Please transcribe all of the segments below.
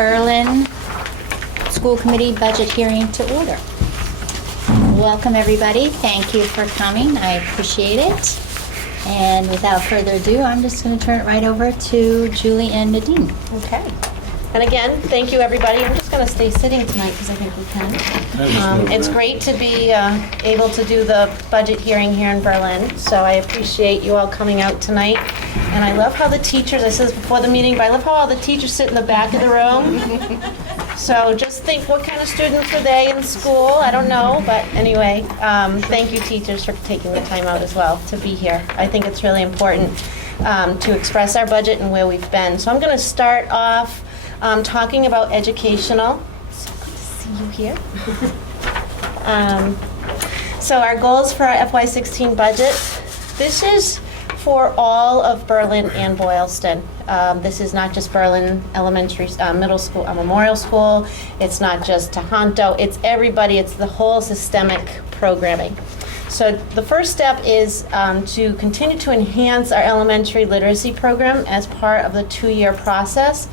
Berlin School Committee budget hearing to order. Welcome everybody. Thank you for coming. I appreciate it. And without further ado, I'm just going to turn it right over to Julie and Nadine. Okay. And again, thank you everybody. I'm just going to stay sitting tonight because I think we can. It's great to be able to do the budget hearing here in Berlin. So I appreciate you all coming out tonight. And I love how the teachers, I said this before the meeting, but I love how all the teachers sit in the back of the room. So just think, what kind of students were they in school? I don't know, but anyway, thank you teachers for taking the time out as well to be here. I think it's really important to express our budget and where we've been. So I'm going to start off talking about educational. So good to see you here. So our goals for our FY16 budget, this is for all of Berlin and Boylston. This is not just Berlin Elementary, Middle School, Memorial School. It's not just Tohoto. It's everybody. It's the whole systemic programming. So the first step is to continue to enhance our elementary literacy program as part of the 2-year process.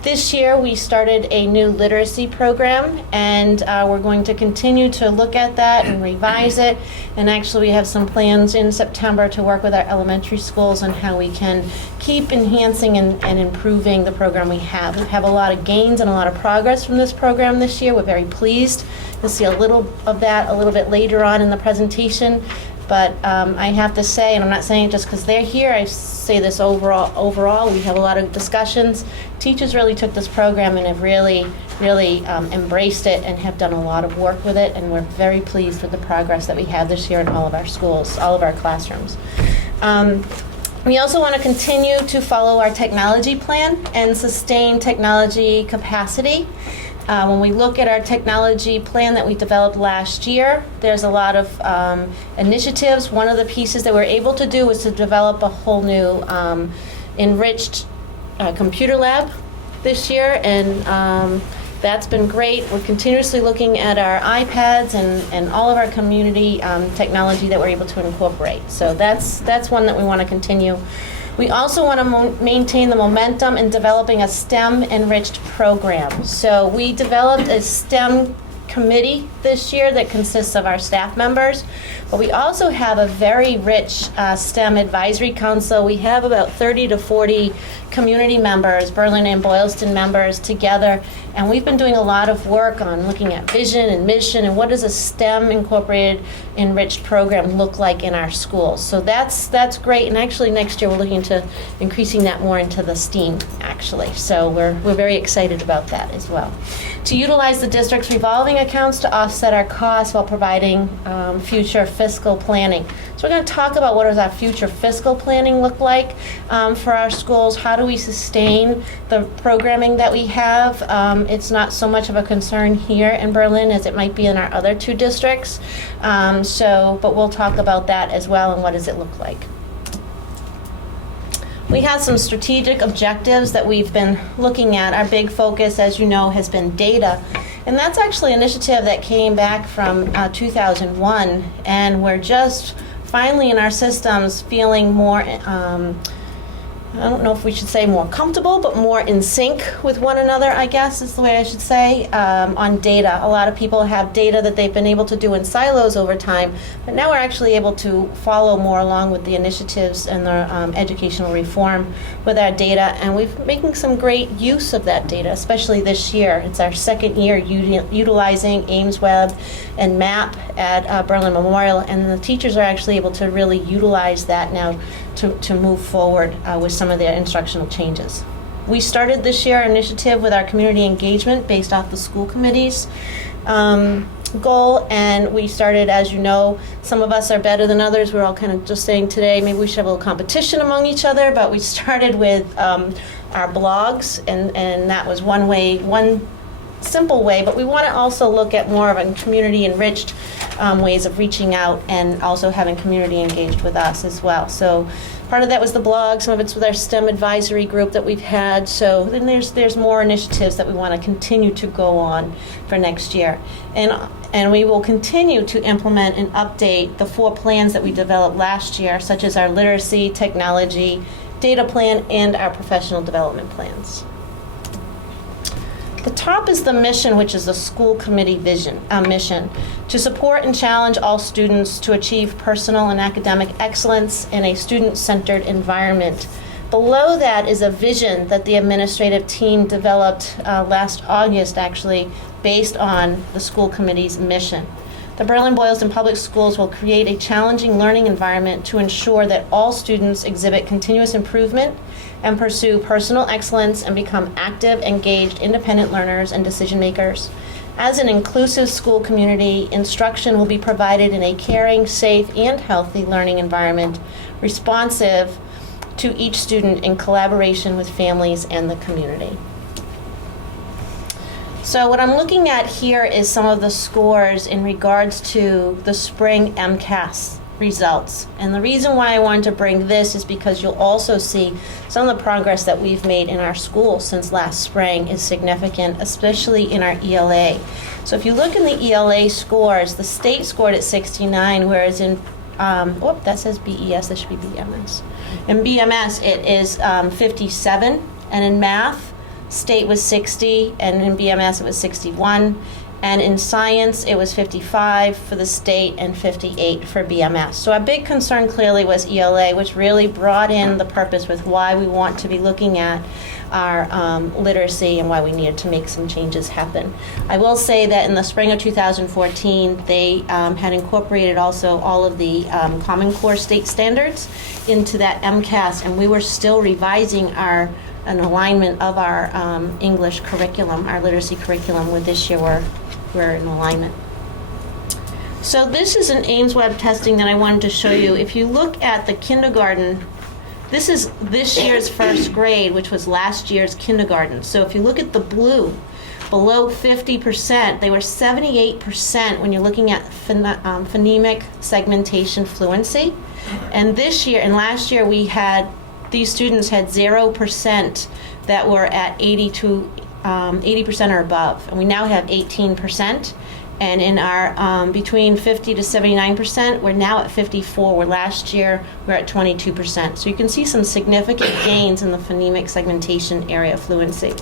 This year we started a new literacy program, and we're going to continue to look at that and revise it. And actually we have some plans in September to work with our elementary schools on how we can keep enhancing and improving the program we have. We have a lot of gains and a lot of progress from this program this year. We're very pleased. You'll see a little of that a little bit later on in the presentation. But I have to say, and I'm not saying it just because they're here, I say this overall, we have a lot of discussions. Teachers really took this program and have really embraced it and have done a lot of work with it, and we're very pleased with the progress that we have this year in all of our schools, all of our classrooms. We also want to continue to follow our technology plan and sustain technology capacity. When we look at our technology plan that we developed last year, there's a lot of initiatives. One of the pieces that we're able to do is to develop a whole new enriched computer lab this year, and that's been great. We're continuously looking at our iPads and all of our community technology that we're able to incorporate. So that's one that we want to continue. We also want to maintain the momentum in developing a STEM-enriched program. So we developed a STEM committee this year that consists of our staff members, but we also have a very rich STEM advisory council. We have about 30 to 40 community members, Berlin and Boylston members together, and we've been doing a lot of work on looking at vision and mission and what does a STEM incorporated enriched program look like in our schools. So that's great, and actually next year we're looking into increasing that more into the STEAM actually. So we're very excited about that as well. To utilize the district's revolving accounts to offset our costs while providing future fiscal planning. So we're going to talk about what does our future fiscal planning look like for our schools. How do we sustain the programming that we have? It's not so much of a concern here in Berlin as it might be in our other 2 districts. But we'll talk about that as well and what does it look like. We have some strategic objectives that we've been looking at. Our big focus, as you know, has been data. And that's actually an initiative that came back from 2001. And we're just finally in our systems feeling more, I don't know if we should say more comfortable, but more in sync with one another, I guess is the way I should say, on data. A lot of people have data that they've been able to do in silos over time, but now we're actually able to follow more along with the initiatives and the educational reform with our data, and we're making some great use of that data, especially this year. It's our 2nd year utilizing Ames Web and MAP at Berlin Memorial, and the teachers are actually able to really utilize that now to move forward with some of their instructional changes. We started this year an initiative with our community engagement based off the school committee's goal, and we started, as you know, some of us are better than others. We're all kind of just saying today maybe we should have a little competition among each other, but we started with our blogs, and that was one simple way, but we want to also look at more of a community enriched ways of reaching out and also having community engaged with us as well. So part of that was the blog, some of it's with our STEM advisory group that we've had. So then there's more initiatives that we want to continue to go on for next year. And we will continue to implement and update the 4 plans that we developed last year, such as our literacy, technology, data plan, and our professional development plans. top is the mission, which is the school committee mission, to support and challenge all students to achieve personal and academic excellence in a student-centered environment. Below that is a vision that the administrative team developed last August, actually, based on the school committee's mission. The Berlin-Boylston Public Schools will create a challenging learning environment to ensure that all students exhibit continuous improvement and pursue personal excellence and become active, engaged, independent learners and decision makers. As an inclusive school community, instruction will be provided in a caring, safe, and healthy learning environment, responsive to each student in collaboration with families and the community. So what I'm looking at here is some of the scores in regards to the spring Mcas results. And the reason why I wanted to bring this is because you'll also see some of the progress that we've made in our school since last spring is significant, especially in our ELA. So if you look in the ELA scores, the state scored at 69, whereas in, that says BES, this should be BMS. In BMS, it is 57, and in math, state was 60, and in BMS it was 61, and in science it was 55 for the state and 58 for BMS. So our big concern clearly was ELA, which really brought in the purpose with why we want to be looking at our literacy and why we needed to make some changes happen. I will say that in the spring of 2014, they had incorporated also all of the Common Core state standards into that Mcas, and we were still revising an alignment of our English curriculum, our literacy curriculum, with this year we're in alignment. So this is an Ames Web Testing that I wanted to show you. If you look at the kindergarten, this is this year's first grade, which was last year's kindergarten. So if you look at the blue, below 50%, they were 78% when you're looking at phonemic segmentation fluency. And this year, and last year these students had 0% that were at 80% or above, and we now have 18%. And in our between 50 to 79%, we're now at 54, where last year we were at 22%. So you can see some significant gains in the phonemic segmentation area of fluency.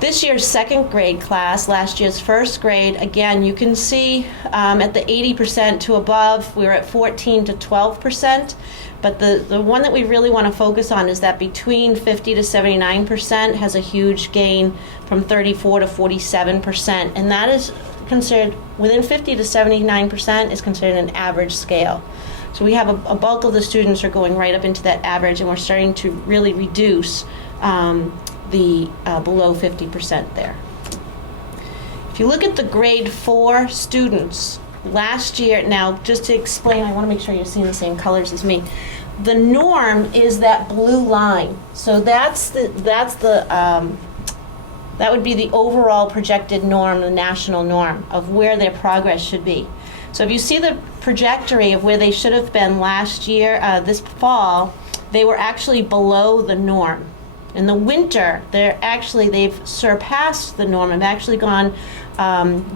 This year's second grade class, last year's first grade, again, you can see at the 80% to above, we were at 14 to 12%. But the one that we really want to focus on is that between 50 to 79% has a huge gain from 34 to 47%. And that is considered, within 50 to 79% is considered an average scale. So we have a bulk of the students are going right up into that average, and we're starting to really reduce the below 50% there. If you look at the grade 4 students, last year, now just to explain, I want to make sure you're seeing the same colors as me. The norm is that blue line. So that would be the overall projected norm, the national norm of where their progress should be. So if you see the trajectory of where they should have been last year, this fall, they were actually below the norm. In the winter, they've surpassed the norm and actually gone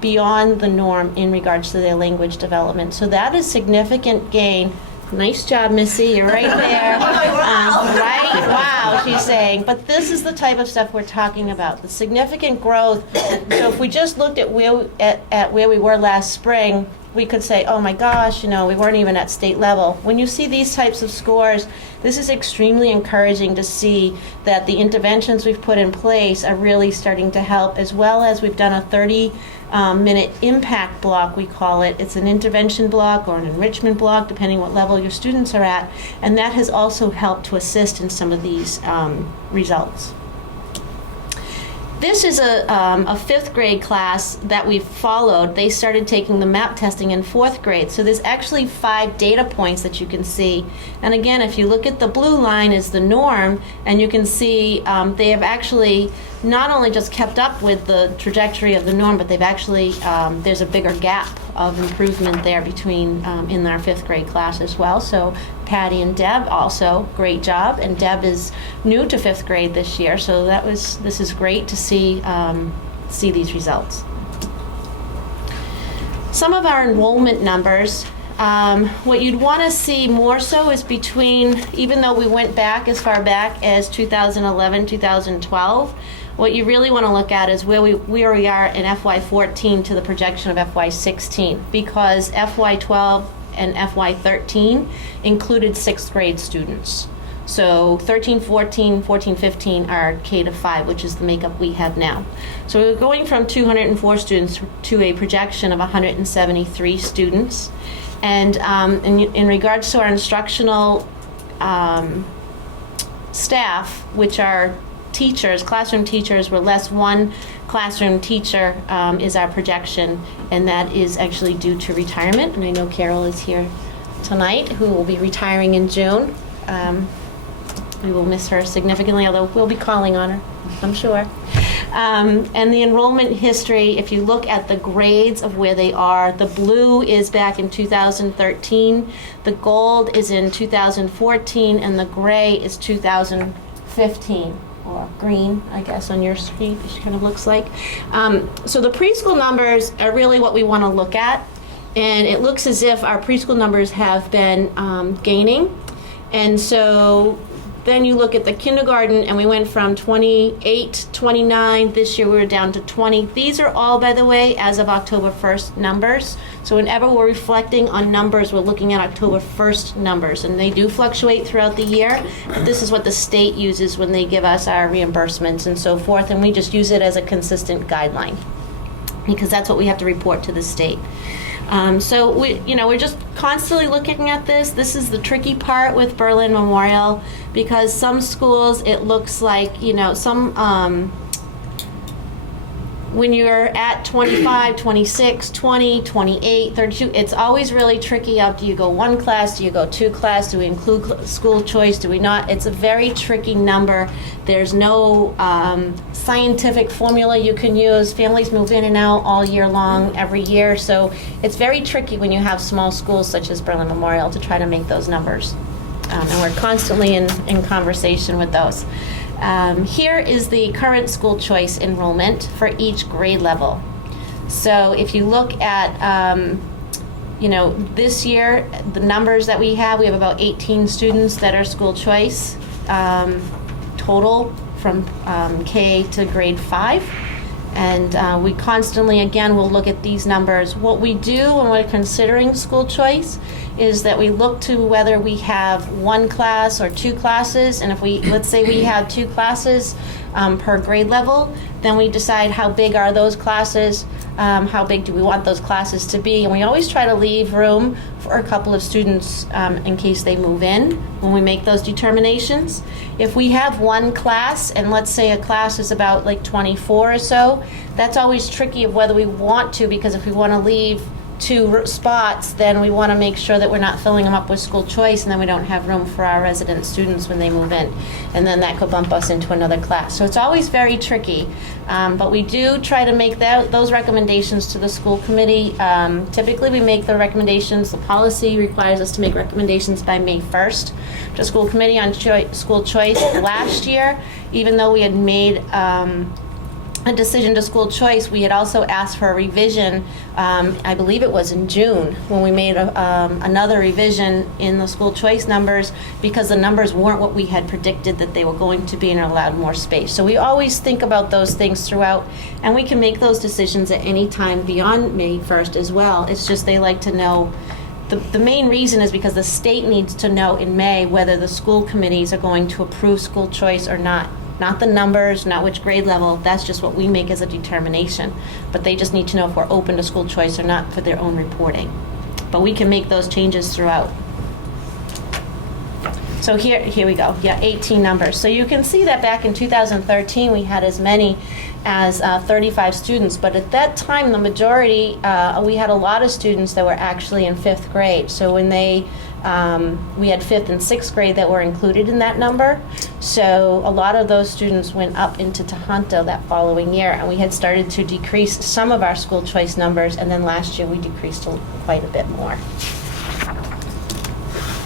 beyond the norm in regards to their language development. So that is significant gain. Nice job, Missy. You're right there. Right? Wow, she's saying. But this is the type of stuff we're talking about, the significant growth. So if we just looked at where we were last spring, we could say, oh my gosh, we weren't even at state level. When you see these types of scores, this is extremely encouraging to see that the interventions we've put in place are really starting to help, as well as we've done a 30-minute impact block, we call it. It's an intervention block or an enrichment block, depending what level your students are at, and that has also helped to assist in some of these results. This is a fifth grade class that we've followed. They started taking the MAP testing in fourth grade. So there's actually 5 data points that you can see. And again, if you look at the blue line is the norm, and you can see they have actually not only just kept up with the trajectory of the norm, but they've actually, there's a bigger gap of improvement there between in our fifth grade class as well. So Patty and Deb also, great job. And Deb is new to fifth grade this year, so this is great to see these results. Some of our enrollment numbers, What you'd want to see more so is between, even though we went back as far back as 2011, 2012, what you really want to look at is where we are in FY14 to the projection of FY16, because FY12 and FY13 included 6th grade students. So 13, 14, 14, 15 are K to 5, which is the makeup we have now. So we're going from 204 students to a projection of 173 students. And in regards to our instructional staff, which are teachers, classroom teachers, we're less one classroom teacher is our projection, and that is actually due to retirement. And I know Carol is here tonight, who will be retiring in June. We will miss her significantly, although we'll be calling on her, I'm sure. And the enrollment history, if you look at the grades of where they are, the blue is back in 2013, the gold is in 2014, and the gray is 2015, or green, I guess, on your screen, it kind of looks like. So the preschool numbers are really what we want to look at, and it looks as if our preschool numbers have been gaining. And so then you look at the kindergarten, and we went from 28, 29. This year we were down to 20. These are all, by the way, as of October 1st numbers. So whenever we're reflecting on numbers, we're looking at October 1st numbers. And they do fluctuate throughout the year. But this is what the state uses when they give us our reimbursements and so forth. And we just use it as a consistent guideline, because that's what we have to report to the state. So we're just constantly looking at this. This is the tricky part with Berlin Memorial, because some schools, it looks like, some, when you're at 25, 26, 20, 28, 32, it's always really tricky. Do you go one class? Do you go two class? Do we include school choice? Do we not? It's a very tricky number. There's no scientific formula you can use. Families move in and out all year long, every year. So it's very tricky when you have small schools such as Berlin Memorial to try to make those numbers. And we're constantly in conversation with those. Here is the current school choice enrollment for each grade level. So if you look at, this year, the numbers that we have about 18 students that are school choice total from K to grade 5. And we constantly, again, will look at these numbers. What we do when we're considering school choice is that we look to whether we have one class or two classes, and if let's say we have two classes per grade level, then we decide how big are those classes, how big do we want those classes to be, and we always try to leave room for a couple of students in case they move in when we make those determinations. If we have one class, and let's say a class is about like 24 or so, that's always tricky of whether we want to, because if we want to leave two spots, then we want to make sure that we're not filling them up with school choice, and then we don't have room for our resident students when they move in, and then that could bump us into another class. So it's always very tricky, but we do try to make those recommendations to the school committee. Typically we make the recommendations, the policy requires us to make recommendations by May 1st to school committee on school choice. Last year, even though we had made a decision to school choice, we had also asked for a revision. I believe it was in June when we made another revision in the school choice numbers, because the numbers weren't what we had predicted that they were going to be and allowed more space. So we always think about those things throughout, and we can make those decisions at any time beyond May 1st as well. It's just they like to know. The main reason is because the state needs to know in May whether the school committees are going to approve school choice or not. Not the numbers, not which grade level, that's just what we make as a determination. But they just need to know if we're open to school choice or not for their own reporting. But we can make those changes throughout. So here we go, 18 numbers. So you can see that back in 2013 we had as many as 35 students, but at that time the majority, we had a lot of students that were actually in 5th grade. So when we had 5th and 6th grade that were included in that number. So a lot of those students went up into Tohoto that following year, and we had started to decrease some of our school choice numbers, and then last year we decreased quite a bit more.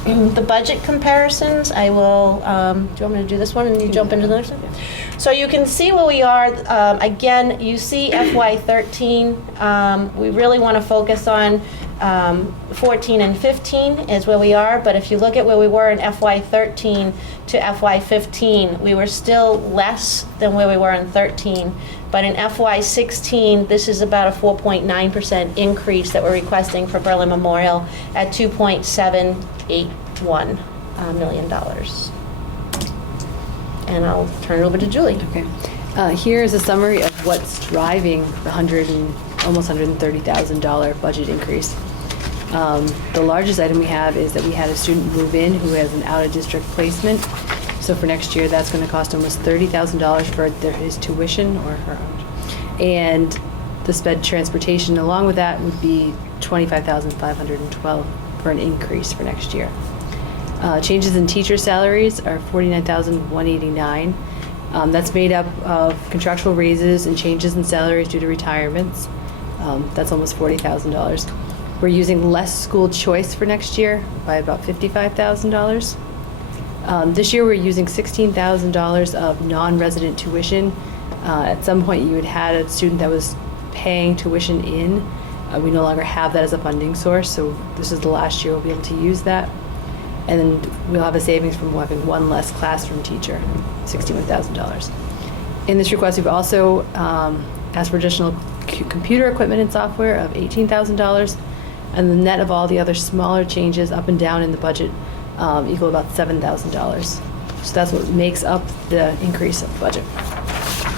The budget comparisons, I will, do you want me to do this one and you jump into the next one? So you can see where we are. Again, you see FY13. We really want to focus on 14 and 15 is where we are, but if you look at where we were in FY13 to FY15, we were still less than where we were in 13. But in FY16, this is about a 4.9% increase that we're requesting for Berlin Memorial at $2.781 million. And I'll turn it over to Julie. Okay. Here is a summary of what's driving the almost $130,000 budget increase. The largest item we have is that we had a student move in who has an out-of-district placement. So for next year, that's going to cost almost $30,000 for his tuition or her own. And the sped transportation along with that would be $25,512 for an increase for next year. Changes in teacher salaries are $49,189. That's made up of contractual raises and changes in salaries due to retirements. That's almost $40,000. We're using less school choice for next year by about $55,000. This year we're using $16,000 of non-resident tuition. At some point you had a student that was paying tuition in. We no longer have that as a funding source, so this is the last year we'll be able to use that. And then we'll have a savings from having one less classroom teacher, $61,000. In this request, we've also asked for additional computer equipment and software of $18,000, and the net of all the other smaller changes up and down in the budget equal about $7,000. So that's what makes up the increase of the budget.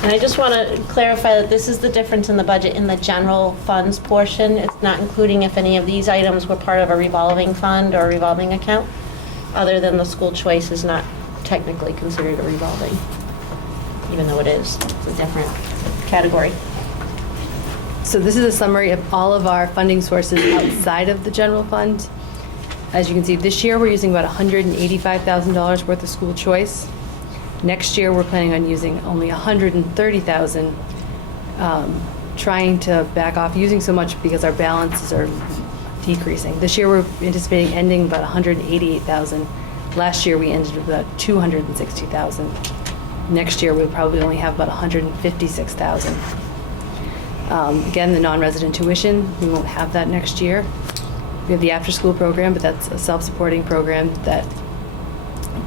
And I just want to clarify that this is the difference in the budget in the general funds portion. It's not including if any of these items were part of a revolving fund or a revolving account, other than the school choice is not technically considered a revolving, even though it is. It's a different category. So this is a summary of all of our funding sources outside of the general fund. As you can see, this year we're using about $185,000 worth of school choice. Next year we're planning on using only $130,000, trying to back off using so much because our balances are decreasing. This year we're anticipating ending about $188,000. Last year we ended with about $260,000. Next year we'll probably only have about $156,000. Again, the non-resident tuition, we won't have that next year. We have the after-school program, but that's a self-supporting program that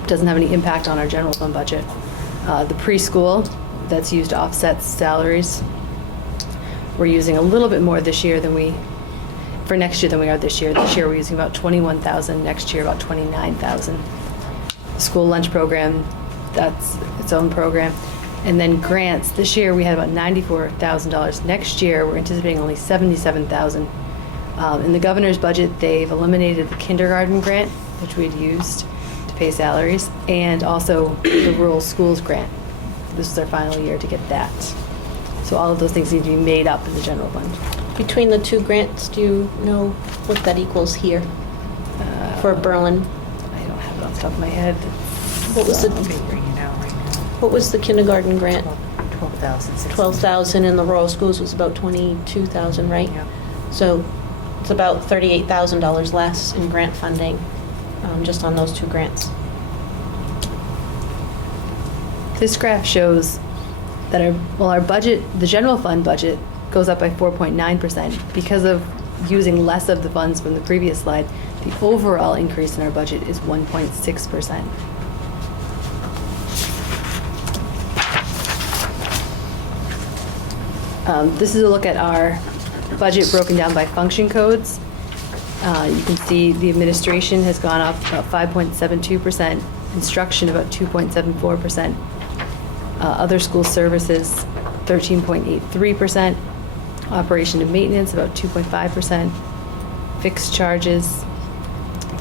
doesn't have any impact on our general fund budget. The preschool, that's used to offset salaries. We're using a little bit more this year for next year than we are this year. This year we're using about $21,000, next year about $29,000. School lunch program, that's its own program. And then grants, this year we had about $94,000. Next year we're anticipating only $77,000. In the governor's budget, they've eliminated the kindergarten grant, which we had used to pay salaries, and also the rural schools grant. This is our final year to get that. So all of those things need to be made up in the general fund. Between the two grants, do you know what that equals here for Berlin? I don't have it off the top of my head. What was the What was the kindergarten grant? 12,000. 12,000, and the rural schools was about 22,000, right? Yeah. So it's about $38,000 less in grant funding, just on those two grants. This graph shows that our budget, the general fund budget, goes up by 4.9% because of using less of the funds from the previous slide. The overall increase in our budget is 1.6%. This is a look at our budget broken down by function codes. You can see the administration has gone up about 5.72%, instruction about 2.74%, other school services 13.83%, operation and maintenance about 2.5%, fixed charges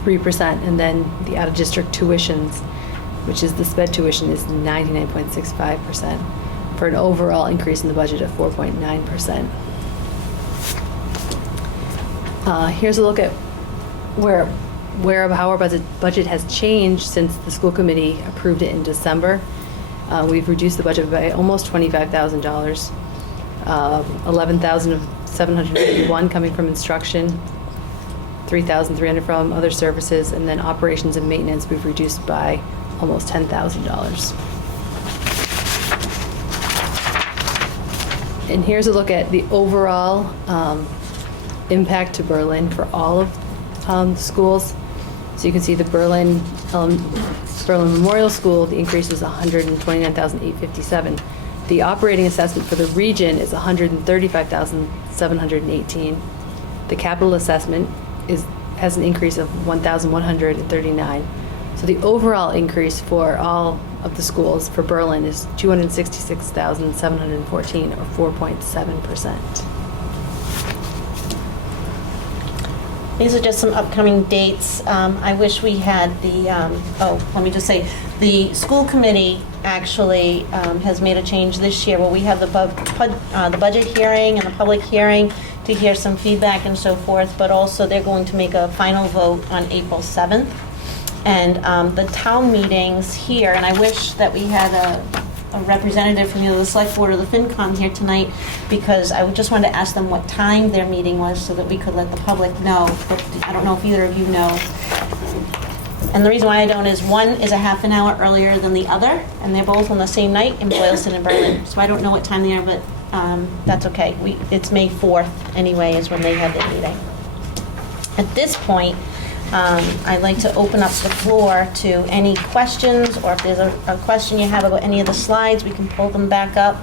3%, and then the out-of-district tuitions, which is the sped tuition, is 99.65%. for an overall increase in the budget of 4.9%. Here's a look at how our budget has changed since the school committee approved it in December. We've reduced the budget by almost $25,000, $11,751 coming from instruction, $3,300 from other services, and then operations and maintenance we've reduced by almost $10,000. And here's a look at the overall impact to Berlin for all of the schools. So you can see the Berlin Memorial School, the increase is $129,857. The operating assessment for the region is $135,718. The capital assessment has an increase of $1,139. So the overall increase for all of the schools for Berlin is $266,714, or 4.7%. These are just some upcoming dates. I wish we had let me just say, the school committee actually has made a change this year where we have the budget hearing and the public hearing to hear some feedback and so forth, but also they're going to make a final vote on April 7th. And the town meetings here, and I wish that we had a representative from either the select board or the FinCom here tonight, because I just wanted to ask them what time their meeting was so that we could let the public know. But I don't know if either of you know. And the reason why I don't is one is a half an hour earlier than the other, and they're both on the same night in Boylston and Berlin. So I don't know what time they are, but that's okay. It's May 4th anyway is when they have their meeting. At this point, I'd like to open up the floor to any questions, or if there's a question you have about any of the slides, we can pull them back up.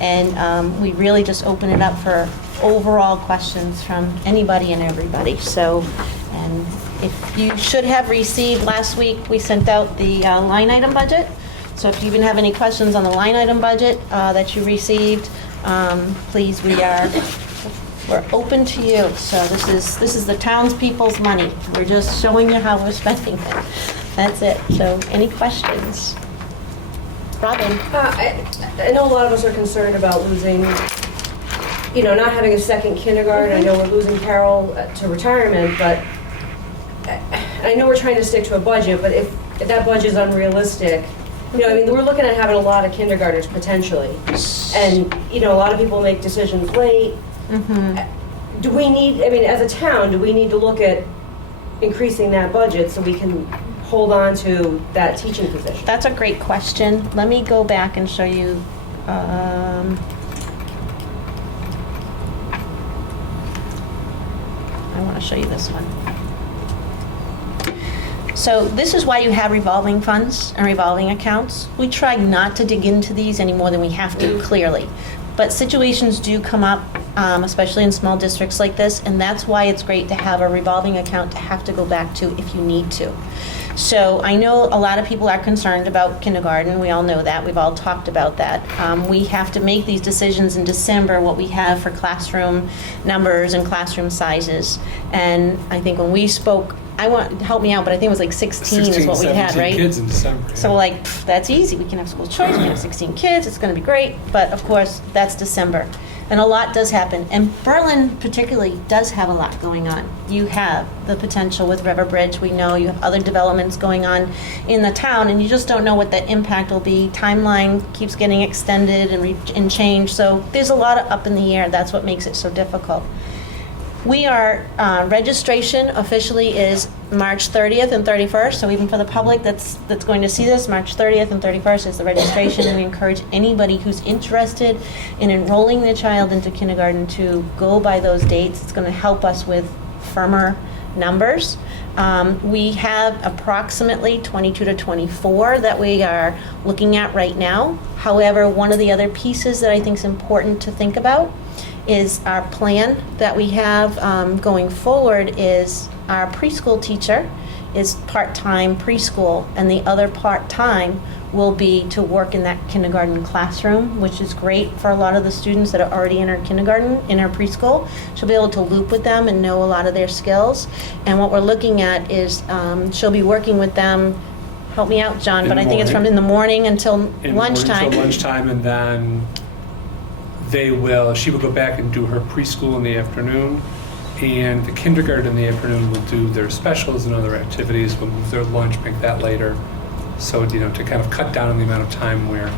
And we really just open it up for overall questions from anybody and everybody. So, and if you should have received, last week we sent out the line item budget. So if you even have any questions on the line item budget that you received, please, we're open to you. So this is the townspeople's money. We're just showing you how we're spending it. That's it. So any questions? Robin? I know a lot of us are concerned about losing, not having a second kindergarten. I know we're losing Carol to retirement, but I know we're trying to stick to a budget, but if that budget is unrealistic, we're looking at having a lot of kindergartners potentially. And, a lot of people make decisions late. Mm-hmm. Do we need, as a town, do we need to look at increasing that budget so we can hold on to that teaching position? That's a great question. Let me go back and show you. I want to show you this one. So this is why you have revolving funds and revolving accounts. We try not to dig into these any more than we have to, clearly. But situations do come up, especially in small districts like this, and that's why it's great to have a revolving account to have to go back to if you need to. So I know a lot of people are concerned about kindergarten. We all know that. We've all talked about that. We have to make these decisions in December, what we have for classroom numbers and classroom sizes. And I think when we spoke, help me out, but I think it was like 16 is what we had, right? 16, 17 kids in December. So that's easy. We can have school choice, we can have 16 kids, it's gonna be great, but of course, that's December. And a lot does happen, and Berlin particularly does have a lot going on. You have the potential with River Bridge, we know you have other developments going on in the town, and you just don't know what the impact will be. Timeline keeps getting extended and changed, so there's a lot of up in the air. That's what makes it so difficult. Registration officially is March 30th and 31st, so even for the public that's going to see this, March 30th and 31st is the registration, and we encourage anybody who's interested in enrolling their child into kindergarten to go by those dates. It's going to help us with firmer numbers. We have approximately 22 to 24 that we are looking at right now. However, one of the other pieces that I think is important to think about is our plan that we have going forward is our preschool teacher is part-time preschool, and the other part-time will be to work in that kindergarten classroom, which is great for a lot of the students that are already in our kindergarten, in our preschool. She'll be able to loop with them and know a lot of their skills. And what we're looking at is she'll be working with them, help me out, John, but I think it's from in the morning until lunchtime. Until lunchtime, and then she will go back and do her preschool in the afternoon, and the kindergarten in the afternoon will do their specials and other activities. We'll move their lunch, make that later. So, to kind of cut down on the amount of time where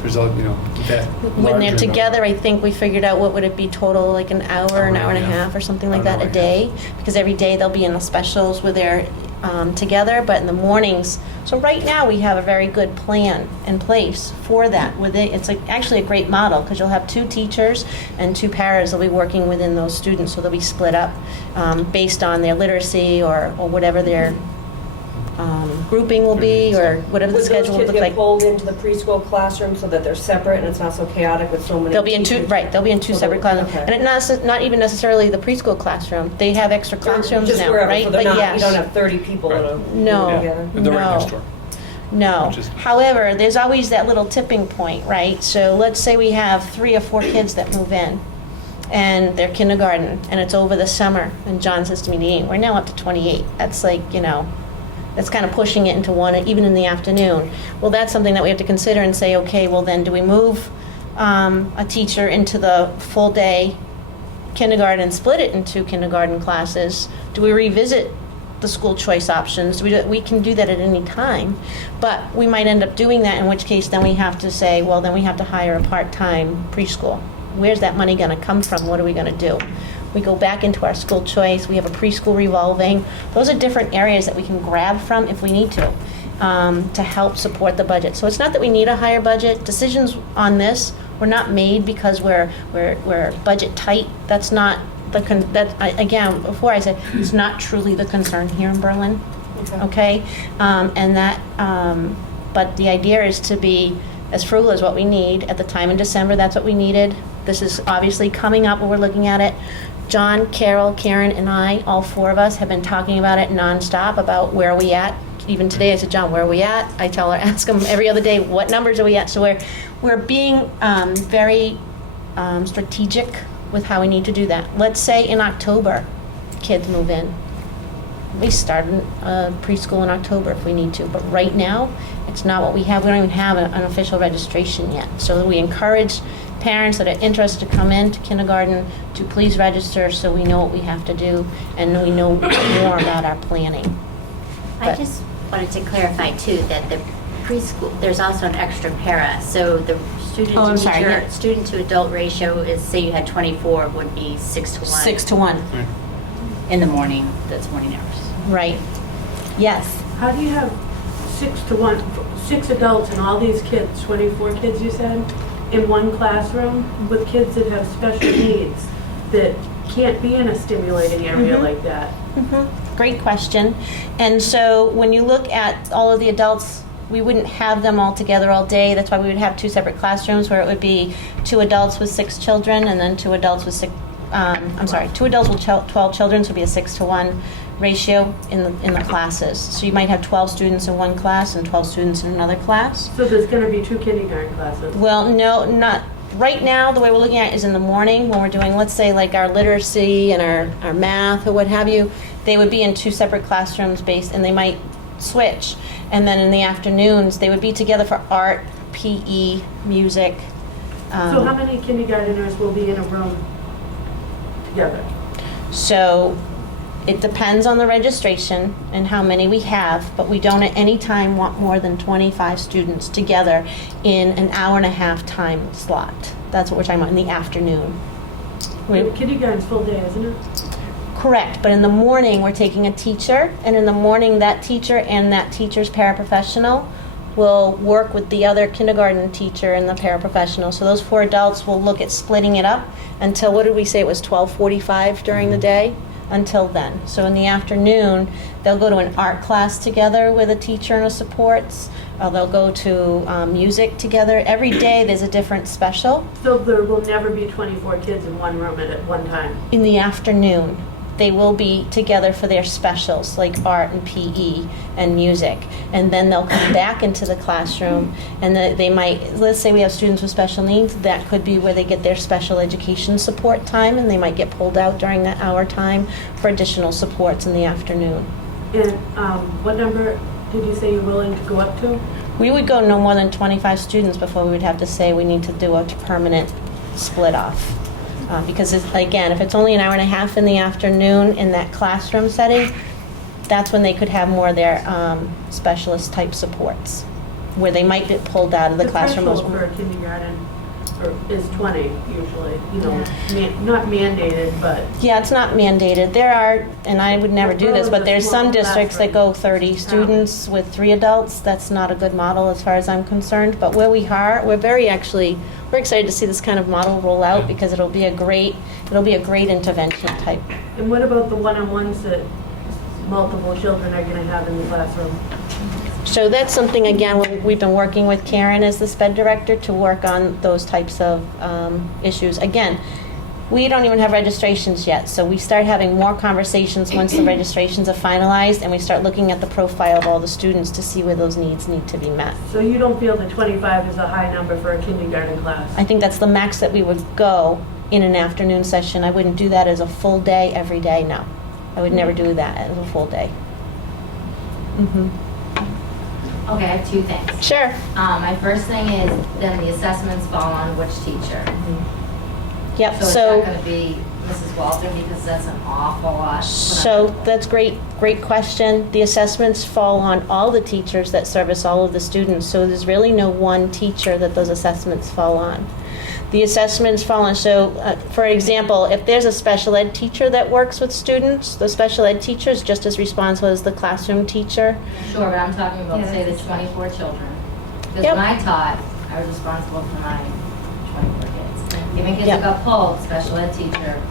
there's that when they're larger together, number. I think we figured out what would it be total, like an hour and a half or something like that a day, because every day they'll be in the specials where they're together, but in the mornings. So right now, we have a very good plan in place for that. It's like actually a great model, because you'll have 2 teachers and 2 paras will be working within those students, so they'll be split up based on their literacy or whatever their grouping will be, or whatever the Would those schedule will kids look get like. pulled into the preschool classroom so that they're separate and it's not so chaotic with so many They'll be in teachers? they'll be in 2 So separate classrooms. okay. And not even necessarily the preschool classroom. They have extra classrooms Just now, wherever, right? so they're But not, yes. you don't have 30 people in a No. room together? And they're right No. next door. No. Which is- However, there's always that little tipping point, right? So let's say we have 3 or 4 kids that move in, and they're kindergarten, and it's over the summer, and John says to me, we're now up to 28. That's like, that's kind of pushing it into one, even in the afternoon. Well, that's something that we have to consider and say, okay, well then, do we move a teacher into the full day kindergarten and split it into kindergarten classes? Do we revisit the school choice options? We can do that at any time, but we might end up doing that, in which case then we have to say, well, then we have to hire a part-time preschool. Where's that money going to come from? What are we going to do? We go back into our school choice. We have a preschool revolving. Those are different areas that we can grab from if we need to help support the budget. So it's not that we need a higher budget. Decisions on this were not made because we're budget tight. That's not again, before I said, it's not truly the concern here in Berlin. Okay? But the idea is to be as frugal as what we need. At the time in December, that's what we needed. This is obviously coming up when we're looking at it. John, Carol, Karen, and I, all 4 of us, have been talking about it nonstop, about where are we at. Even today, I said, John, where are we at? I tell her, ask him every other day, what numbers are we at? So we're being very strategic with how we need to do that. Let's say in October, kids move in. We start preschool in October if we need to, but right now, it's not what we have. We don't even have an official registration yet. So we encourage parents that are interested to come into kindergarten to please register, so we know what we have to do and we know more about our planning. I But- just wanted to clarify too, that the preschool, there's also an extra para, so the student Oh, I'm to sorry, teacher, yeah. student to adult ratio is, say you had 24, would be 6 to 1. 6 to 1, In the morning, that's morning hours. right. Yes. How do you have 6 to 1, 6 adults and all these kids, 24 kids you said, in one classroom with kids that have special needs that can't be in a stimulating area like that? Great question. And so when you look at all of the adults, we wouldn't have them all together all day. That's why we would have 2 separate classrooms, where it would be 2 adults with 6 children and then 2 adults with 2 adults with 12 children, so it would be a 6 to 1 ratio in the classes. So you might have 12 students in one class and 12 students in another class. So there's going to be 2 kindergarten classes? Well, no, not right now. The way we're looking at it is in the morning when we're doing, let's say, like our literacy and our math or what have you. They would be in 2 separate classrooms and they might switch. And then in the afternoons, they would be together for art, PE, music. So how many kindergarteners will be in a room together? So it depends on the registration and how many we have, but we don't at any time want more than 25 students together in an hour and a half time slot. That's what we're talking about, in the afternoon. Kindergarten's full day, isn't it? Correct, but in the morning, we're taking a teacher, and in the morning, that teacher and that teacher's paraprofessional will work with the other kindergarten teacher and the paraprofessional. So those 4 adults will look at splitting it up until, what did we say, it was 12:45 during the day? Until then. So in the afternoon, they'll go to an art class together with a teacher and a supports. They'll go to music together. Every day, there's a different special. So there will never be 24 kids in one room at one time? In the afternoon, they will be together for their specials, like art and PE and music. And then they'll come back into the classroom, and they might, let's say we have students with special needs, that could be where they get their special education support time, and they might get pulled out during that hour time for additional supports in the afternoon. And what number did you say you're willing to go up to? We would go no more than 25 students before we would have to say we need to do a permanent split off. Because, again, if it's only an hour and a half in the afternoon in that classroom setting, that's when they could have more of their specialist type supports, where they might get pulled out of the classroom. threshold for a kindergarten is 20 usually, you know, not mandated, but. Yeah, it's not mandated. There are, and I would never do this, but there's some districts that go 30 students with 3 adults. That's not a good model as far as I'm concerned. But where we are, we're excited to see this kind of model roll out because it'll be a great intervention type. And what about the one-on-ones that multiple children are going to have in the classroom? So that's something, again, we've been working with Karen as the SPED director to work on those types of issues. Again, we don't even have registrations yet, so we start having more conversations once the registrations are finalized, and we start looking at the profile of all the students to see where those needs need to be met. So you don't feel that 25 is a high number for a kindergarten class? I think that's the max that we would go in an afternoon session. I wouldn't do that as a full day every day, no. I would never do that as a full day. Okay, I have 2 things. Sure. My first thing is then the assessments fall on which teacher? Yep, So so. it's not going to be Mrs. Walter because that's an awful lot. So that's great question. The assessments fall on all the teachers that service all of the students, so there's really no one teacher that those assessments fall on. The assessments fall on, so for example, if there's a special ed teacher that works with students, the special ed teacher is just as responsible as the classroom teacher. Sure, but I'm talking about, say, the 24 children. Because Yep. when I taught, I was responsible for my 24 kids. Even kids Yep. that got pulled, special ed teacher,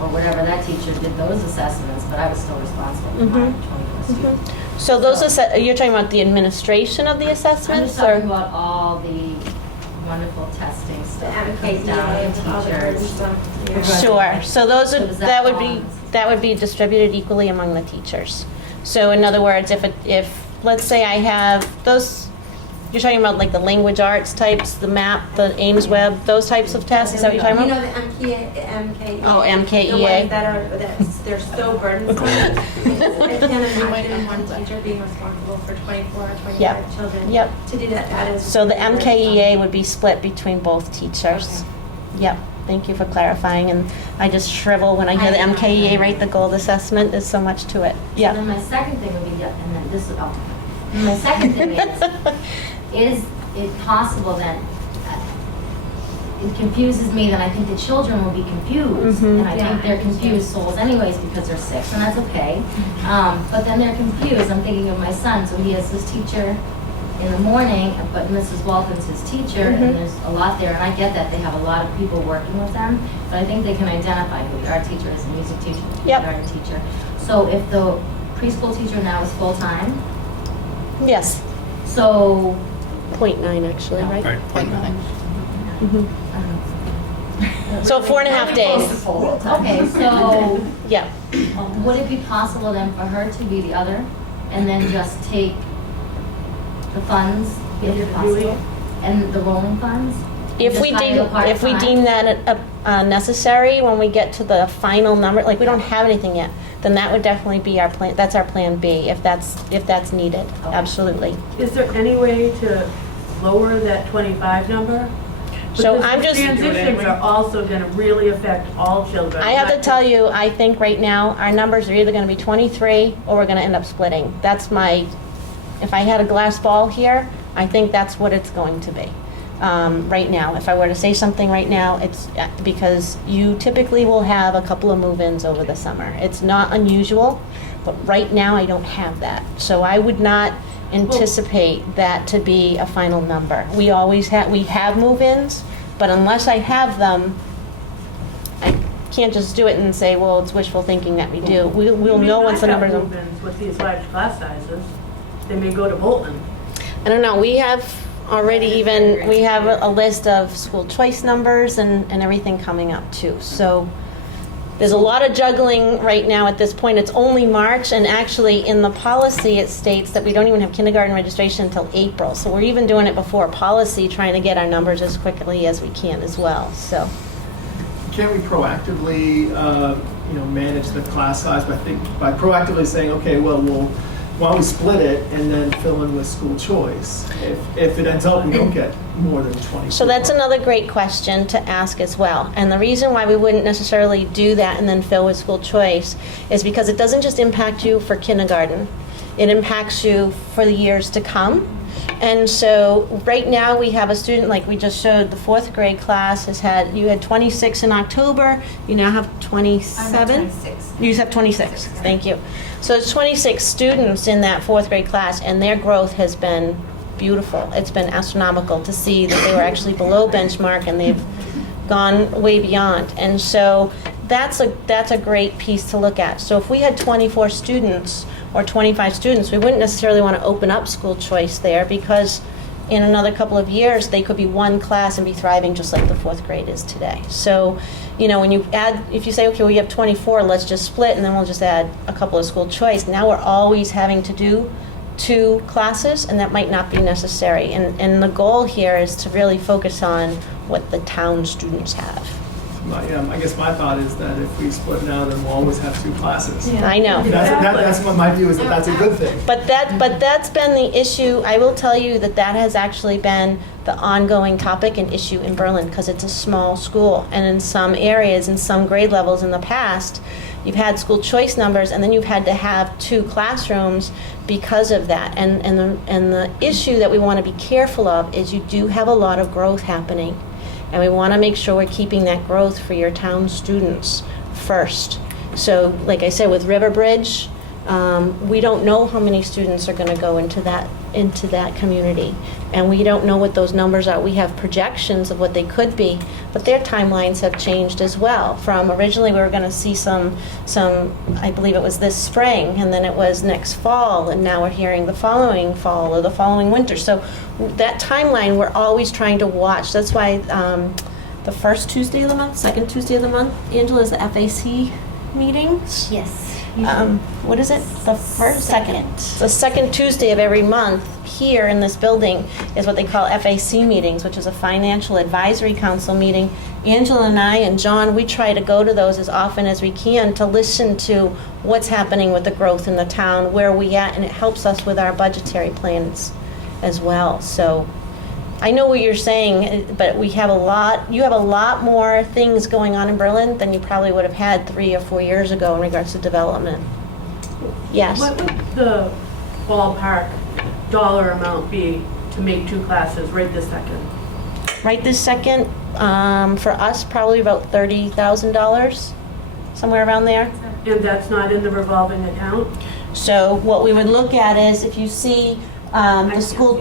or whatever that teacher did those assessments, but I was still responsible for my 24 students. So those, you're talking about the administration of the I'm just assessments? talking Or about all the wonderful testing stuff that McAs comes down to all the teachers. stuff. Sure, so those So would, does that that would fall be, on- that would be distributed equally among the teachers. So in other words, if, let's say I have those, you're talking about like the language arts types, the MAP, the Ames Web, those types of tests, is that what you're talking You know about? the MKE? Oh, MKEA. The ones they're so burdensome. I can't imagine one teacher being responsible for 24 or 25 Yep. children. Yep. To do that is. So the very MKEA would be split between both teachers. Yep, thank you for clarifying, and I just shrivel when I hear the MKEA rate the gold assessment, there's so much to it. So Yeah. then my second thing would be, and then this is, and my second thing is it possible then, it confuses me that I think the children will be confused, and I think they're confused souls anyways because they're 6, and that's okay. But then they're confused. I'm thinking of my son, so he has his teacher in the morning, but Mrs. Walton's his teacher, and there's a lot there, and I get that they have a lot of people working with them, but I think they can identify who our teacher is, a music teacher, a Yep. kindergarten teacher. So if the preschool teacher now is full-time, Yes, so, 0.9 actually, right? Right. So 4.5 days. okay, so Yeah. would it be possible then for her to be the other and then just take the funds, if possible, and the rolling funds? If we Just deem, find the if we part-time? deem that necessary, when we get to the final number, like we don't have anything yet, then that would definitely be our plan, that's our plan B, if that's needed, absolutely. Is there any way to lower that 25 number? So Because I'm the just- transitions are also going to really affect all children. I have to not tell just- you, I think right now, our numbers are either gonna be 23, or we're gonna end up splitting. That's my, if I had a glass ball here, I think that's what it's going to be. Right now, if I were to say something right now, it's because you typically will have a couple of move-ins over the summer. It's not unusual, but right now, I don't have that. So I would not anticipate that to be a final number. We have move-ins, but unless I have them, I can't just do it and say, well, it's wishful thinking that we do. We'll know once the numbers You are. may not have move-ins with these large class sizes. They may go to Bolton. I don't know, we have already we have a list of school choice numbers and everything coming up too. So there's a lot of juggling right now at this point. It's only March, and actually in the policy it states that we don't even have kindergarten registration until April. So we're even doing it before policy, trying to get our numbers as quickly as we can as well, so. Can't we proactively, manage the class size by proactively saying, okay, well, why don't we split it and then fill in with school choice? If it ends up we don't get more than 20. So that's another great question to ask as well. And the reason why we wouldn't necessarily do that and then fill with school choice is because it doesn't just impact you for kindergarten. It impacts you for the years to come. And so right now we have a student, like we just showed, the fourth grade class you had 26 in October, you now have 27? 26. You have 26, thank you. So it's 26 students in that fourth grade class, and their growth has been beautiful. It's been astronomical to see that they were actually below benchmark and they've gone way beyond. And so that's a great piece to look at. So if we had 24 students or 25 students, we wouldn't necessarily want to open up school choice there, because in another couple of years, they could be one class and be thriving just like the fourth grade is today. So, when you add, if you say, okay, we have 24, let's just split, and then we'll just add a couple of school choice. Now we're always having to do 2 classes, and that might not be necessary. And the goal here is to really focus on what the town students have. I guess my thought is that if we split now, then we'll always have 2 classes. I know. That's what my view is, that that's a good thing. But that's been the issue. I will tell you that has actually been the ongoing topic and issue in Berlin, because it's a small school, and in some areas, in some grade levels in the past, you've had school choice numbers, and then you've had to have 2 classrooms because of that. And the issue that we want to be careful of is you do have a lot of growth happening, and we want to make sure we're keeping that growth for your town students first. So, like I said, with Riverbridge, we don't know how many students are going to go into that community, and we don't know what those numbers are. We have projections of what they could be, but their timelines have changed as well. From originally we were going to see some I believe it was this spring, and then it was next fall, and now we're hearing the following fall or the following winter. So that timeline we're always trying to watch. That's why the first Tuesday of the month, second Tuesday of the month, Angela, is the FAC meetings. Yes. What is it? The second. The second Tuesday of every month here in this building is what they call FAC meetings, which is a Financial Advisory Council meeting. Angela and I and John, we try to go to those as often as we can to listen to what's happening with the growth in the town, where we at, and it helps us with our budgetary plans as well. So I know what you're saying, but you have a lot more things going on in Berlin than you probably would have had 3 or 4 years ago in regards to development. Yes? What would the ballpark dollar amount be to make 2 classes right this second? Right this second, for us, probably about $30,000, somewhere around there. And that's not in the revolving account? So what we would look at is, if you see the school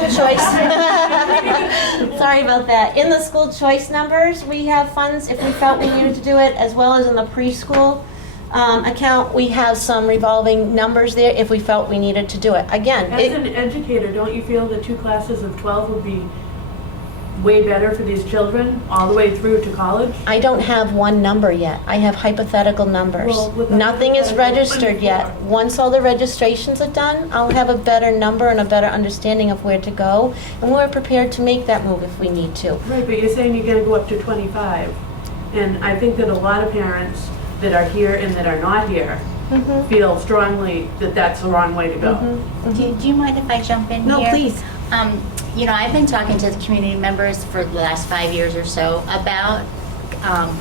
choice. Sorry about that. In the school choice numbers, we have funds if we felt we needed to do it, as well as in the preschool account, we have some revolving numbers there if we felt we needed to do it. Again, As an educator, don't you feel that 2 classes of 12 would be way better for these children all the way through to college? I don't have one number yet. I have hypothetical numbers. Well, with the Nothing is hypothetical, registered yet. 24. Once all the registrations are done, I'll have a better number and a better understanding of where to go, and we're prepared to make that move if we need to. Right, but you're saying you're going to go up to 25. And I think that a lot of parents that are here and that are not here feel strongly that that's the wrong way to go. Do you mind if I jump in No, here? please. I've been talking to the community members for the last 5 years or so about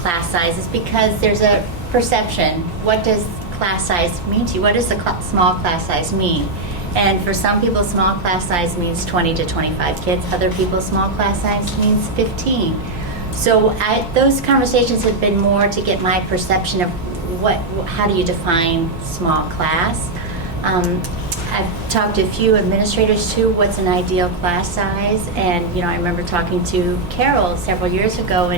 class sizes, because there's a perception. What does class size mean to you? What does a small class size mean? And for some people, small class size means 20 to 25 kids. Other people, small class size means 15. So those conversations have been more to get my perception of how do you define small class. I've talked to a few administrators too, what's an ideal class size, and I remember talking to Carol several years ago,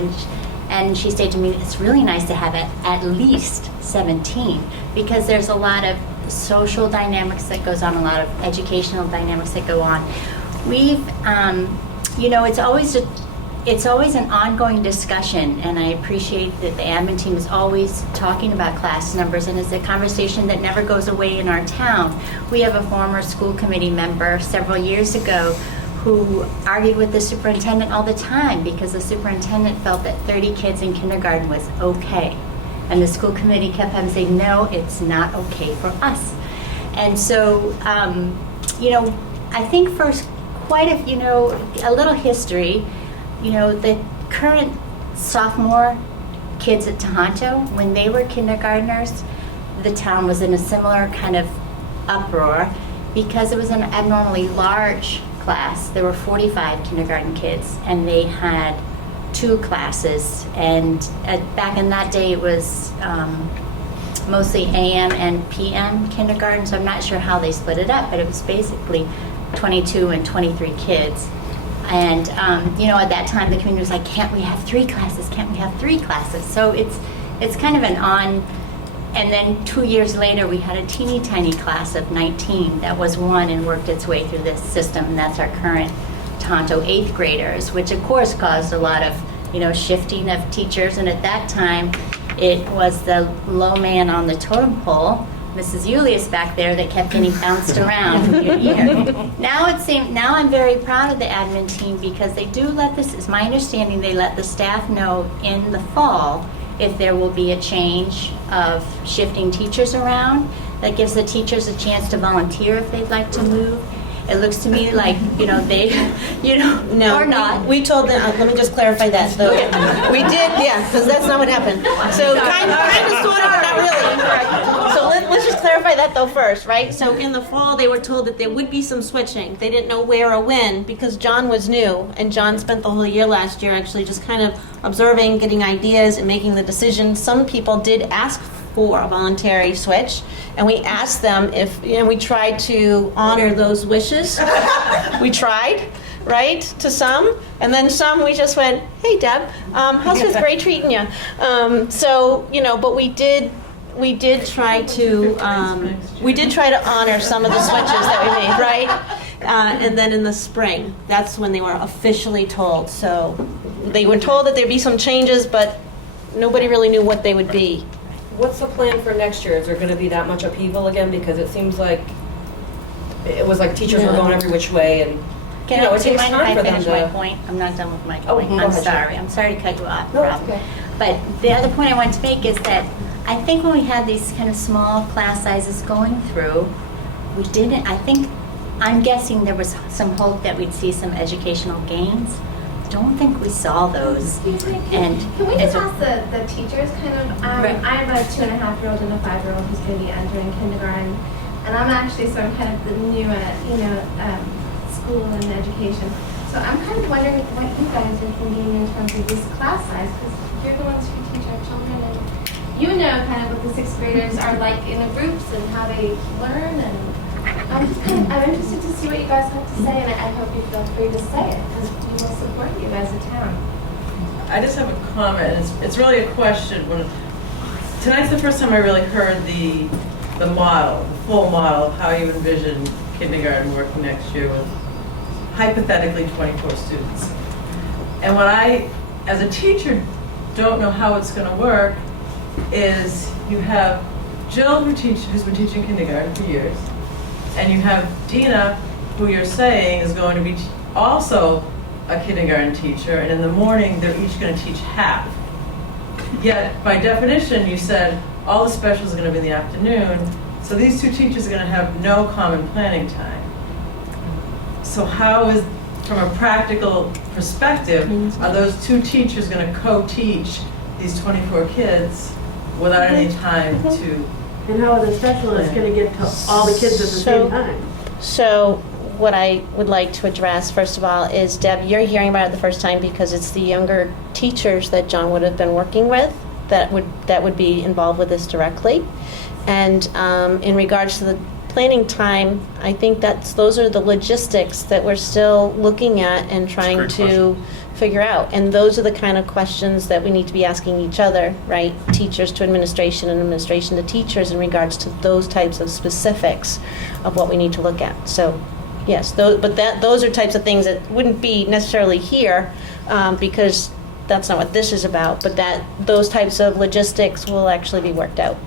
and she said to me, it's really nice to have at least 17, because there's a lot of social dynamics that goes on, a lot of educational dynamics that go on. We've, it's always an ongoing discussion, and I appreciate that the admin team is always talking about class numbers, and it's a conversation that never goes away in our town. We have a former school committee member several years ago who argued with the superintendent all the time, because the superintendent felt that 30 kids in kindergarten was okay. And the school committee kept having to say, no, it's not okay for us. And so, I think for quite a little history, the current sophomore kids at Tohoto, when they were kindergartners, the town was in a similar kind of uproar. because it was an abnormally large class, there were 45 kindergarten kids, and they had 2 classes. And back in that day, it was mostly AM and PM kindergarten, so I'm not sure how they split it up, but it was basically 22 and 23 kids. And, at that time, the community was like, can't we have 3 classes? Can't we have 3 classes? So it's kind of an on. And then 2 years later, we had a teeny tiny class of 19 that was won and worked its way through this system. And that's our current Tonto 8th graders, which of course caused a lot of, shifting of teachers. And at that time, it was the low man on the totem pole, Mrs. Julius back there, that kept getting bounced around from year to year. Now I'm very proud of the admin team because they do let this, is my understanding, they let the staff know in the fall if there will be a change of shifting teachers around. That gives the teachers a chance to volunteer if they'd like to move. It looks to me like, they, No, or not. We told them, let me just clarify that, though. We did, yeah, because that's not what happened. So kind of, sort of, but not really. So let's just clarify that, though, first, right? So in the fall, they were told that there would be some switching. They didn't know where or when, because John was new, and John spent the whole year last year actually just kind of observing, getting ideas, and making the decisions. Some people did ask for a voluntary switch, and we asked them if, we tried to honor those wishes. We tried, right, to some, and then some we just went, hey Deb, how's 5th grade treating you? But we did try to honor some of the switches that we made, right? And then in the spring, that's when they were officially told. So they were told that there'd be some changes, but nobody really knew what they would be. What's the plan for next year? Is there going to be that much upheaval again? Because it seems like it was like teachers were going every which way, and Do you mind if I finish my point? I'm not done with my point. go I'm ahead, sorry. I'm sorry to cut you off. No, Rob. it's okay. But the other point I want to make is that I think when we had these kind of small class sizes going through, we didn't, I'm guessing there was some hope that we'd see some educational gains. Don't think we saw those. Excuse me, And can we just as a- ask the teachers kind of, Right. I have a 2.5-year-old and a 5-year-old who's going to be entering kindergarten, and I'm kind of the new at, school and education. So I'm kind of wondering what you guys are thinking in terms of this class size, because you're the ones who teach our children, and you know kind of what the 6th graders are like in the groups and how they learn, and I'm interested to see what you guys have to say, and I hope you feel free to say it, because we will support you as a town. I just have a comment. It's really a question. Tonight's the first time I really heard the model, the full model of how you envision kindergarten working next year with hypothetically 24 students. And what I, as a teacher, don't know how it's going to work is you have Jill who's been teaching kindergarten for years, and you have Dina, who you're saying is going to be also a kindergarten teacher, and in the morning they're each going to teach half. Yet, by definition, you said all the specials are going to be in the afternoon, so these 2 teachers are going to have no common planning time. So how is, from a practical perspective, are those 2 teachers going to co-teach these 24 kids without any time to... And how are the specialists going to get to all the kids at the same time? So what I would like to address, first of all, is, Deb, you're hearing about it the first time because it's the younger teachers that John would have been working with that would be involved with this directly. And in regards to the planning time, I think those are the logistics that we're still looking at and trying to figure out. And those are the kind of questions that we need to be asking each other, right? Teachers to administration and administration to teachers in regards to those types of specifics of what we need to look at. So yes, those are types of things that wouldn't be necessarily here because that's not what this is about, but those types of logistics will actually be worked out.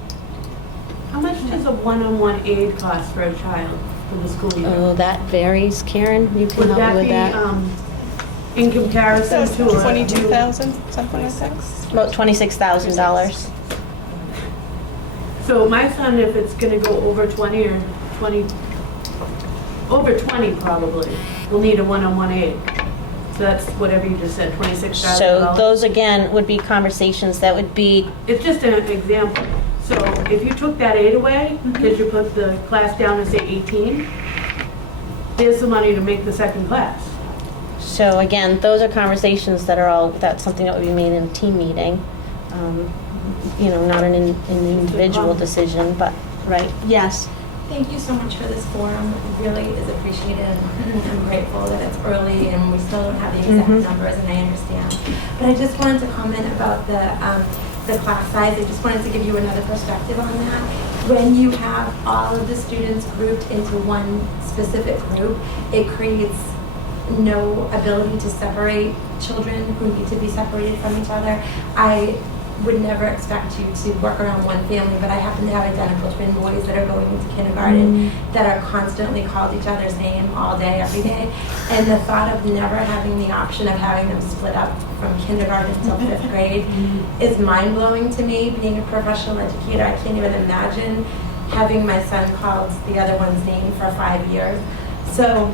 How much does a one-on-one aid cost for a child for the school year? Oh, that varies. Karen, you can Would help me with that that. be in comparison to a... 22,000, something like that? About $26,000. So my son, if it's going to go over 20 or 20, over 20 probably, will need a one-on-one aid. So that's whatever you just said, $26,000. So those, again, would be conversations that would be... It's just an example. So if you took that aid away, because you put the class down to say 18, there's the money to make the second class. So again, those are conversations that are all, that's something that would be made in a team meeting. You know, not an individual decision, but, right, yes. Thank you so much for this forum. It really is appreciated. I'm grateful that it's early and we still don't have the exact numbers, and I understand. But I just wanted to comment about the class size. I just wanted to give you another perspective on that. When you have all of the students grouped into one specific group, it creates no ability to separate children who need to be separated from each other. I would never expect you to work around one family, but I happen to have identical twin boys that are going into kindergarten that are constantly called each other's name all day, every day. And the thought of never having the option of having them split up from kindergarten until 5th grade is mind-blowing to me. Being a professional educator, I can't even imagine having my son called the other one's name for 5 years. So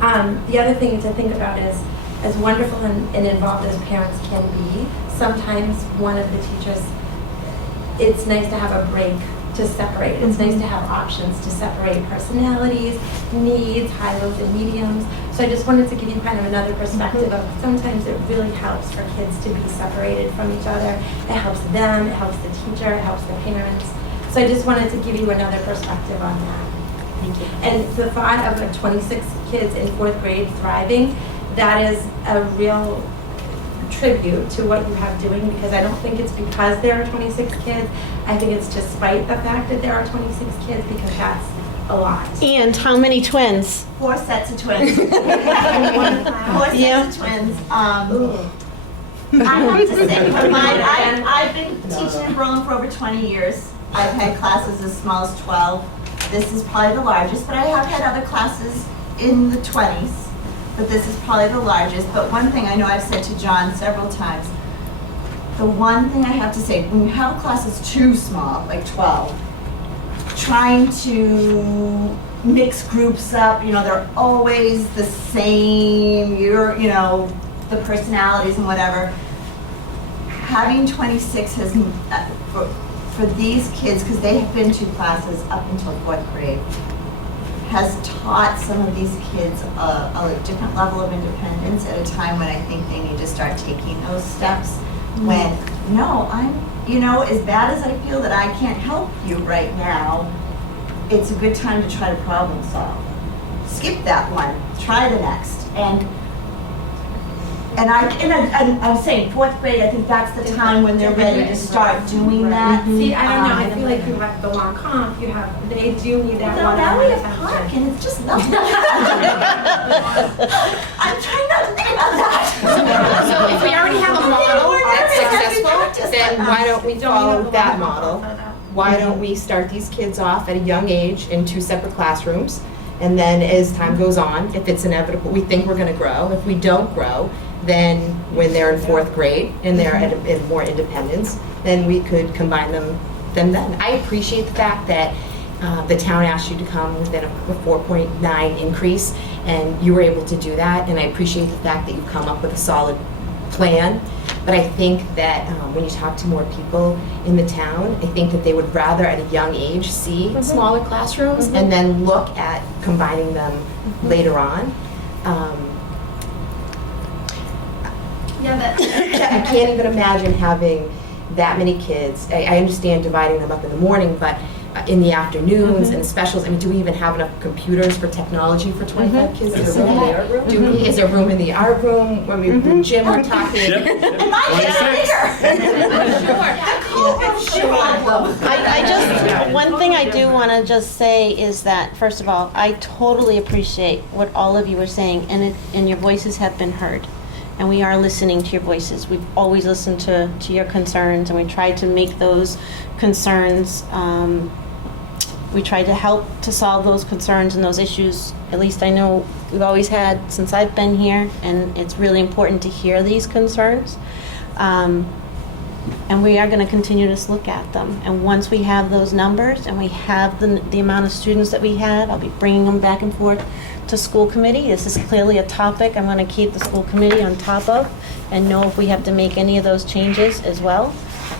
the other thing to think about is, as wonderful and involved as parents can be, sometimes one of the teachers, it's nice to have a break to separate. It's nice to have options to separate personalities, needs, high, lows, and mediums. So I just wanted to give you kind of another perspective of sometimes it really helps for kids to be separated from each other. It helps them, it helps the teacher, it helps the parents. So I just wanted to give you another perspective on that. Thank you. And the thought of 26 kids in 4th grade thriving, that is a real tribute to what you have doing, because I don't think it's because there are 26 kids. I think it's despite the fact that there are 26 kids, because that's a lot. And how many twins? 4 sets of twins. 4 sets of twins. I have to say, I've been teaching in Berlin for over 20 years. I've had classes as small as 12. This is probably the largest, but I have had other classes in the 20s. But this is probably the largest. But one thing I know I've said to John several times, the one thing I have to say, when you have classes too small, like 12, trying to mix groups up, you know, they're always the same, you know, the personalities and whatever. Having 26 has, for these kids, because they have been to classes up until 4th grade, has taught some of these kids a different level of independence at a time when I think they need to start taking those steps. When, no, you know, as bad as I feel that I can't help you right now, it's a good time to try to problem solve. Skip that one, try the next. And I'm saying 4th grade, I think that's the time when they're ready to start doing that. See, I don't know, I feel like you have the long comp, they do need that one. Now we have park and it's just lovely. I'm trying not to think about that. So if we already have a model that's successful, then why don't we follow that model? Why don't we start these kids off at a young age in 2 separate classrooms? And then as time goes on, if it's inevitable, we think we're going to grow. If we don't grow, then when they're in 4th grade and they're at more independence, then we could combine them then. I appreciate the fact that the town asked you to come within a 4.9 increase, and you were able to do that, and I appreciate the fact that you've come up with a solid plan. But I think that when you talk to more people in the town, I think that they would rather at a young age see smaller classrooms and then look at combining them later on. I can't even imagine having that many kids. I understand dividing them up in the morning, but in the afternoons and specials, I mean, do we even have enough computers for technology for 25 kids? Is there room in the art room? Is there room in the art room? When we the gym, we're talking. And my kids are I just, one thing I do want to just say is that, first of all, I totally appreciate what all of you are saying, and your voices have been heard. And we are listening to your voices. We've always listened to your concerns, and we try to make those concerns, we try to help to solve those concerns and those issues. At least I know we've always had since I've been here, and it's really important to hear these concerns. And we are going to continue to look at them. And once we have those numbers and we have the amount of students that we have, I'll be bringing them back and forth to school committee. This is clearly a topic I'm going to keep the school committee on top of and know if we have to make any of those changes as well.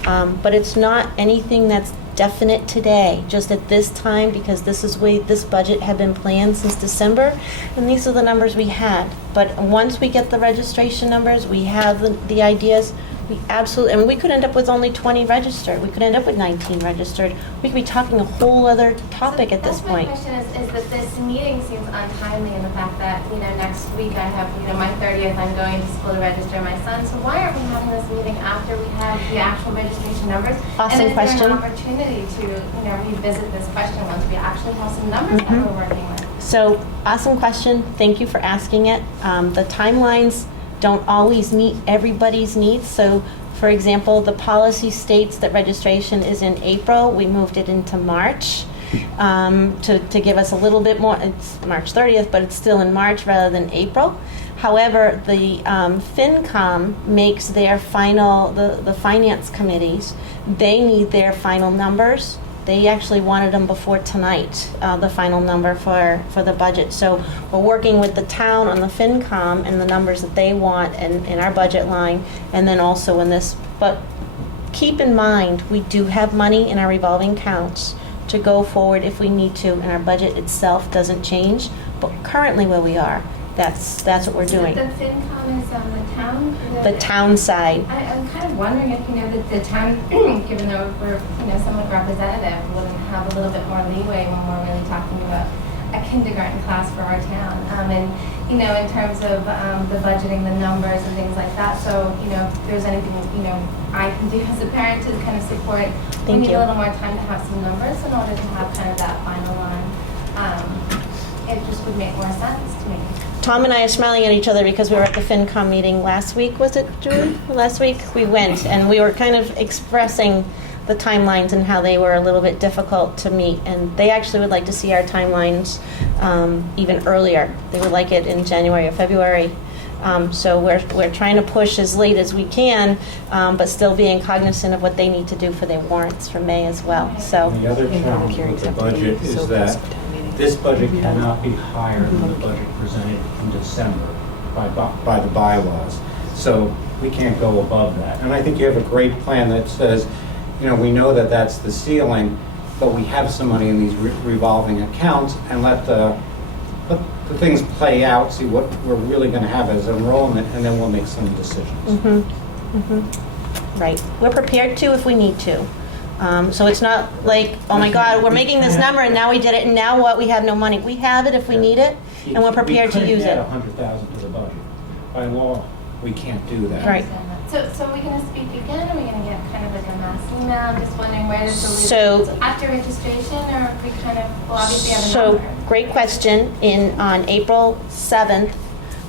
But it's not anything that's definite today, just at this time, because this is way this budget had been planned since December, and these are the numbers we had. But once we get the registration numbers, we have the ideas. We absolutely, I mean, we could end up with only 20 registered. We could end up with 19 registered. We could be talking a whole other topic at this point. That's my question is that this meeting seems untimely in the fact that, next week I have, my 30th, I'm going to school to register my son. So why aren't we having this meeting after we have the actual registration numbers? Awesome and question. And is there an opportunity to, revisit this question once we actually have some numbers that we're working with? So, awesome question. Thank you for asking it. The timelines don't always meet everybody's needs. So, for example, the policy states that registration is in April. We moved it into March to give us a little bit more. It's March 30th, but it's still in March rather than April. However, the FinCom makes their final, the finance committees, they need their final numbers. They actually wanted them before tonight, the final number for the budget. So we're working with the town on the FinCom and the numbers that they want in our budget line, and then also in this. But keep in mind, we do have money in our revolving accounts to go forward if we need to, and our budget itself doesn't change. But currently where we are, that's what we're doing. The FinCom is on the town? The town side. I'm kind of wondering if, the town, given though we're, somewhat representative, wouldn't have a little bit more leeway when we're really talking about a kindergarten class for our town. And, in terms of the budgeting, the numbers and things like that. So, if there's anything, I can do as a parent to kind of support. We need a little more time to have some numbers in order to have kind of that final line. It just would make more sense to me. Tom and I are smiling at each other because we were at the FinCom meeting last week, was it, Julie? Last week we went, and we were kind of expressing the timelines and how they were a little bit difficult to meet. And they actually would like to see our timelines even earlier. They would like it in January or February. So we're trying to push as late as we can, but still being cognizant of what they need to do for their warrants for May as well. So the other challenge with the budget is that this budget cannot be higher than the budget presented in December by the bylaws. So we can't go above that. And I think you have a great plan that says, we know that that's the ceiling, but we have some money in these revolving accounts, and let the things play out, see what we're really going to have as enrollment, and then we'll make some decisions. Right. We're prepared to if we need to. So it's not like, oh my God, we're making this number and now we did it, and now what? We have no money. We have it if we need it, and we're prepared to use it. We couldn't add $100,000 to the budget. By law, we can't do that. Right. So are we going to speak again? Are we going to get kind of like a mass email? I'm just wondering where does the So after registration, or if we kind of, well, obviously have a So, number. great question. On April 7th,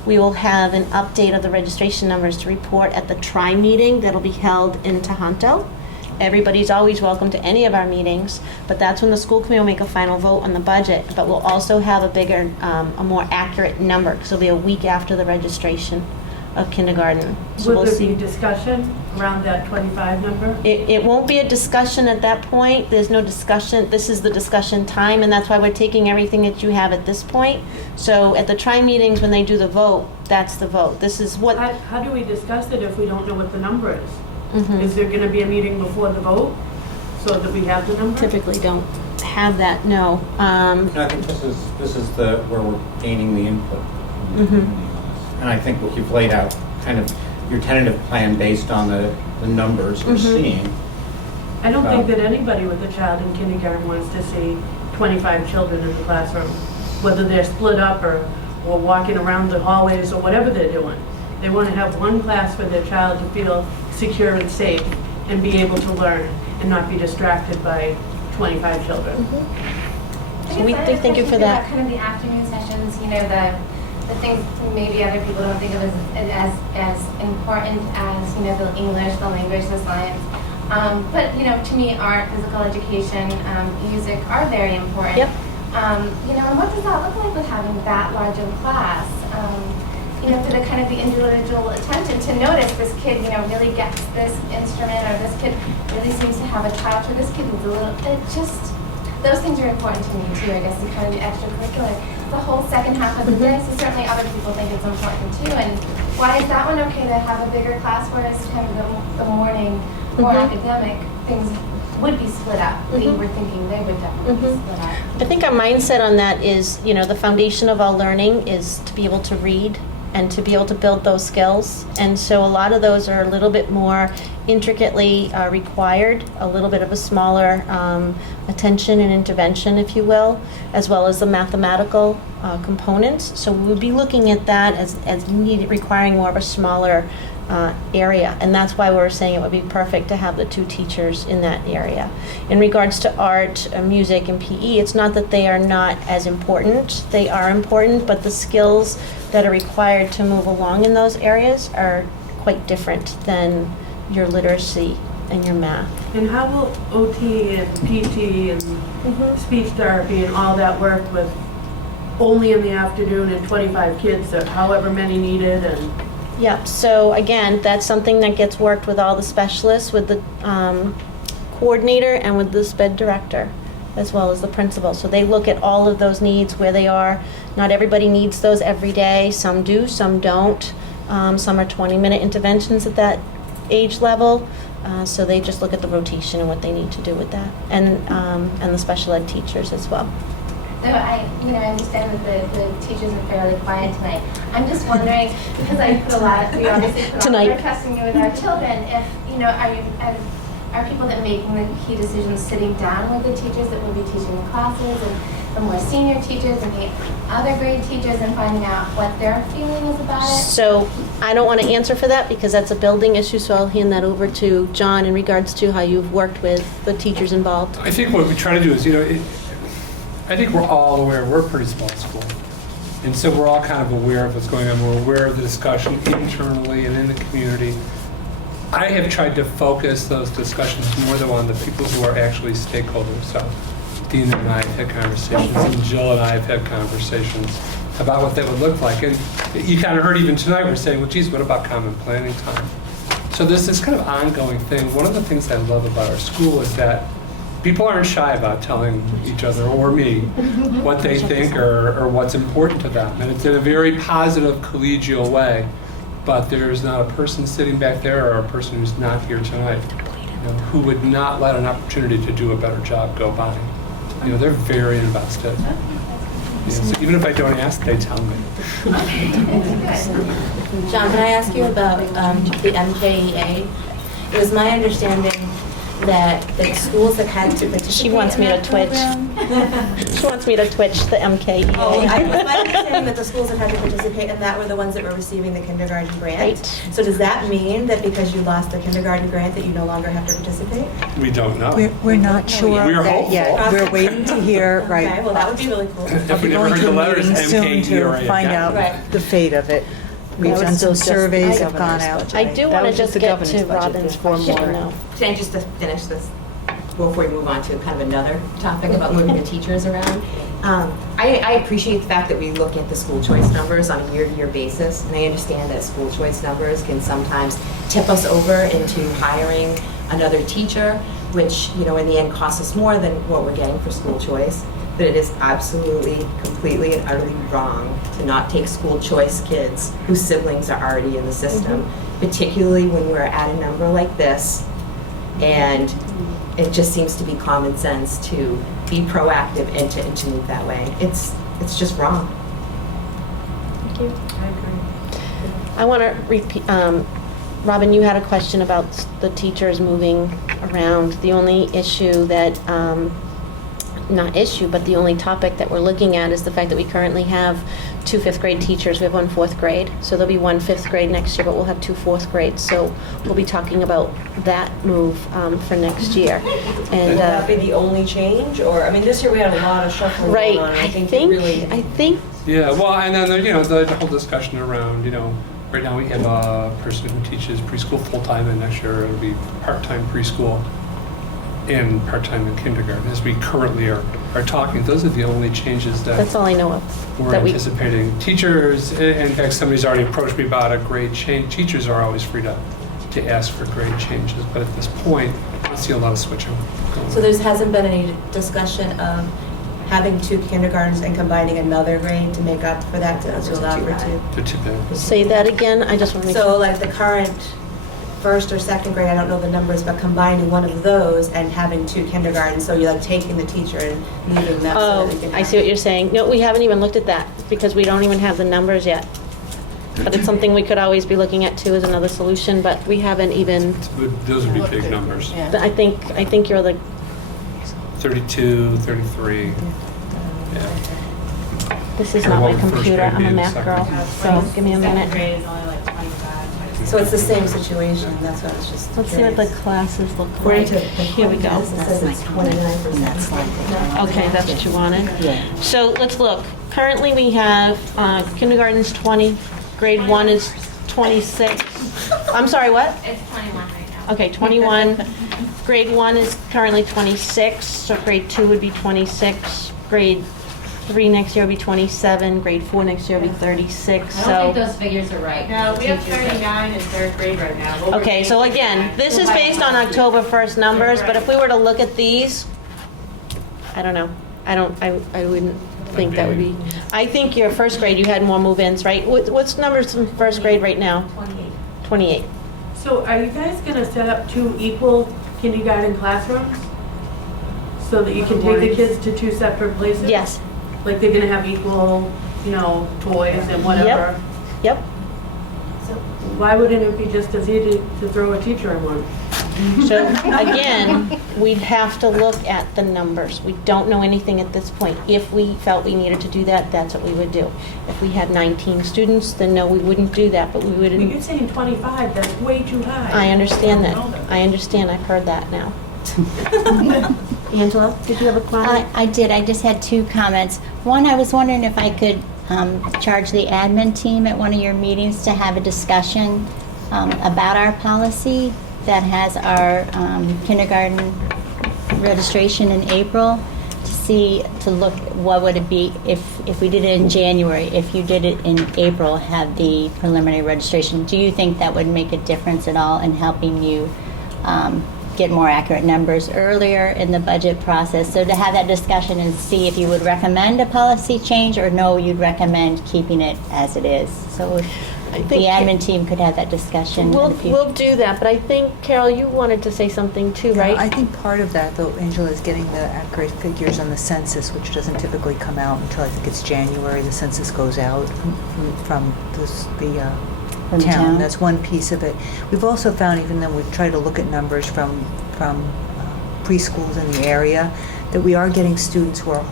we will have an update of the registration numbers to report at the tri-meeting that'll be held in Tohoto. Everybody's always welcome to any of our meetings, but that's when the school committee will make a final vote on the budget. But we'll also have a bigger, a more accurate number, because it'll be a week after the registration of kindergarten. So Will we'll there see. be discussion around that 25 number? It won't be a discussion at that point. There's no discussion. This is the discussion time, and that's why we're taking everything that you have at this point. So at the tri-meetings, when they do the vote, that's the vote. This is what... How do we discuss it if we don't know what the number is? Is there going to be a meeting before the vote so that we have the number? Typically don't have that, no. I think this is where we're gaining the input. And I think what you've laid out, kind of your tentative plan based on the numbers we're seeing. I don't think that anybody with a child in kindergarten wants to see 25 children in the classroom, whether they're split up or walking around the hallways or whatever they're doing. They want to have one class for their child to feel secure and safe and be able to learn and not be distracted by 25 children. So we thank you for that. Kind of the afternoon sessions, the things maybe other people don't think of as important as, the English, the language, the science. But, to me, art, physical education, music are very important. Yep. And what does that look like with having that large of a class? For the kind of the individual attention to notice this kid, really gets this instrument, or this kid really seems to have a touch, or this kid is a little, those things are important to me too, I guess, and kind of the extracurricular. The whole second half of the day, so certainly other people think it's important too, and why is that one okay to have a bigger class, whereas kind of the morning, more academic things, would be split up. We were thinking they would definitely be split up. I think our mindset on that is, the foundation of all learning is to be able to read and to be able to build those skills. And so a lot of those are a little bit more intricately required, a little bit of a smaller attention and intervention, if you will, as well as the mathematical components. So we would be looking at that as requiring more of a smaller area, and that's why we're saying it would be perfect to have the 2 teachers in that area. In regards to art, music, and PE, it's not that they are not as important. They are important, but the skills that are required to move along in those areas are quite different than your literacy and your math. And how will OT and PT and speech therapy and all that work with only in the afternoon and 25 kids, or however many needed? And Yeah, so again, that's something that gets worked with all the specialists, with the coordinator and with the SPED director, as well as the principal. So they look at all of those needs, where they are. Not everybody needs those every day. Some do, some don't. Some are 20-minute interventions at that age level. So they just look at the rotation and what they need to do with that, and the special ed teachers as well. So I understand that the teachers are fairly quiet tonight. I'm just wondering, because we obviously put a lot of testing with our children, if, are people that are making the key decisions sitting down with the teachers that will be teaching the classes, and the more senior teachers and the other grade teachers, and finding out what their feeling is about it? So I don't want to answer for that because that's a building issue, so I'll hand that over to John in regards to how you've worked with the teachers involved. I think what we try to do is, I think we're all aware, we're a pretty small school. And so we're all kind of aware of what's going on. We're aware of the discussion internally and in the community. I have tried to focus those discussions more though on the people who are actually stakeholders. So Dean and I have had conversations, and Jill and I have had conversations about what that would look like. And you kind of heard even tonight, we're saying, well, geez, what about common planning time? So there's this kind of ongoing thing. One of the things I love about our school is that people aren't shy about telling each other or me what they think or what's important to them. And it's in a very positive, collegial way. But there's not a person sitting back there or a person who's not here tonight who would not let an opportunity to do a better job go by. They're very invested. So even if I don't ask, they tell me. John, can I ask you about the MKEA? It was my understanding that the schools that had to participate. She wants me to twitch. She wants me to twitch the MKEA. Oh, it was my understanding that the schools that had to participate in that were the ones that were receiving the kindergarten grant. Right. So does that mean that because you lost the kindergarten grant that you no longer have to participate? We don't know. We're not sure We're of that hopeful. yet. We're waiting to hear, right. Okay, well, that would be really cool. If we never heard the letters, Soon to MKEA find out the fate of it. We've done some surveys have gone out. I do want to just get to Robin's question now. Can I just finish this before we move on to kind of another topic about moving the teachers around? I appreciate the fact that we look at the school choice numbers on a year-to-year basis, and I understand that school choice numbers can sometimes tip us over into hiring another teacher, which, in the end costs us more than what we're getting for school choice. But it is absolutely, completely, and utterly wrong to not take school choice kids whose siblings are already in the system, particularly when we're at a number like this, and it just seems to be common sense to be proactive and to move that way. It's just wrong. Thank you. I agree. I want to repeat, Robin, you had a question about the teachers moving around. The only issue that, not issue, but the only topic that we're looking at is the fact that we currently have 2 5th grade teachers. We have 1 4th grade. So there'll be 1 5th grade next year, but we'll have 2 4th grades. So we'll be talking about that move for next year. And would that be the only change? Or, this year we had a lot of shuffling right, going on. I think. Yeah, well, and then the whole discussion around, right now we have a person who teaches preschool full-time, and next year it'll be part-time preschool and part-time in kindergarten, as we currently are talking. Those are the only changes That's all I know of. we're anticipating. Teachers, in fact, somebody's already approached me about a grade change. Teachers are always free to ask for grade changes, but at this point, I don't see a lot of switching going on. So there hasn't been any discussion of having 2 kindergartens and combining another grade to make up for that, to allow for 2? They're too bad. Say that again. I just want to make So like the current first or second grade, I don't know the numbers, but combining one of those and having 2 kindergartens, so you're like taking the teacher and leaving them. Oh, so that they can I have- see what you're saying. No, we haven't even looked at that because we don't even have the numbers yet. But it's something we could always be looking at too as another solution, but we haven't even, Those would be big numbers. I think you're like, 32, 33. Yeah. this is Or not what my would first computer, grade I'm be a and math second girl, grade? so give me a minute. grade is only like 25. So it's the same situation, that's what I was just Let's see what the curious. classes look According like. to the Here we go. it says it's 29%. Okay, that's what you wanted? Yeah. So let's look. Currently, we have kindergarten's 20, grade 1 is 26. I'm sorry, what? It's 21 right now. Okay, 21. Grade 1 is currently 26, so grade 2 would be 26. Grade 3 next year will be 27. Grade 4 next year will be 36. I don't So. think those figures are right. No, we have Teachers are- 39 in 3rd grade right now. What we're Okay, so doing- again, this is based on October 1st numbers, but if we were to look at these, I don't know. I wouldn't think that would be. I think your first grade, you had more move-ins, right? What's numbers in first grade right now? 28. 28. So are you guys gonna set up 2 equal kindergarten classrooms? So that you can take the kids to 2 separate places? Yes. Like they're gonna have equal, toys and whatever? Yep. Why wouldn't it be just as easy to throw a teacher in one? So again, we'd have to look at the numbers. We don't know anything at this point. If we felt we needed to do that, that's what we would do. If we had 19 students, then no, we wouldn't do that, but we But wouldn't. you're saying 25, that's way too high. I understand that. I understand. I've heard that now. Angela, did you have a comment? I did. I just had 2 comments. One, I was wondering if I could charge the admin team at one of your meetings to have a discussion about our policy that has our kindergarten registration in April, to look what would it be if we did it in January, if you did it in April, have the preliminary registration. Do you think that would make a difference at all in helping you get more accurate numbers earlier in the budget process? So to have that discussion and see if you would recommend a policy change or no, you'd recommend keeping it as it is. So if the admin team could have that discussion. We'll do that, but I think, Carol, you wanted to say something too, right? I think part of that, though, Angela, is getting the accurate figures on the census, which doesn't typically come out until I think it's January. The census goes out from the town. That's one piece of it. We've also found, even though we've tried to look at numbers from preschools in the area, that we are getting students who are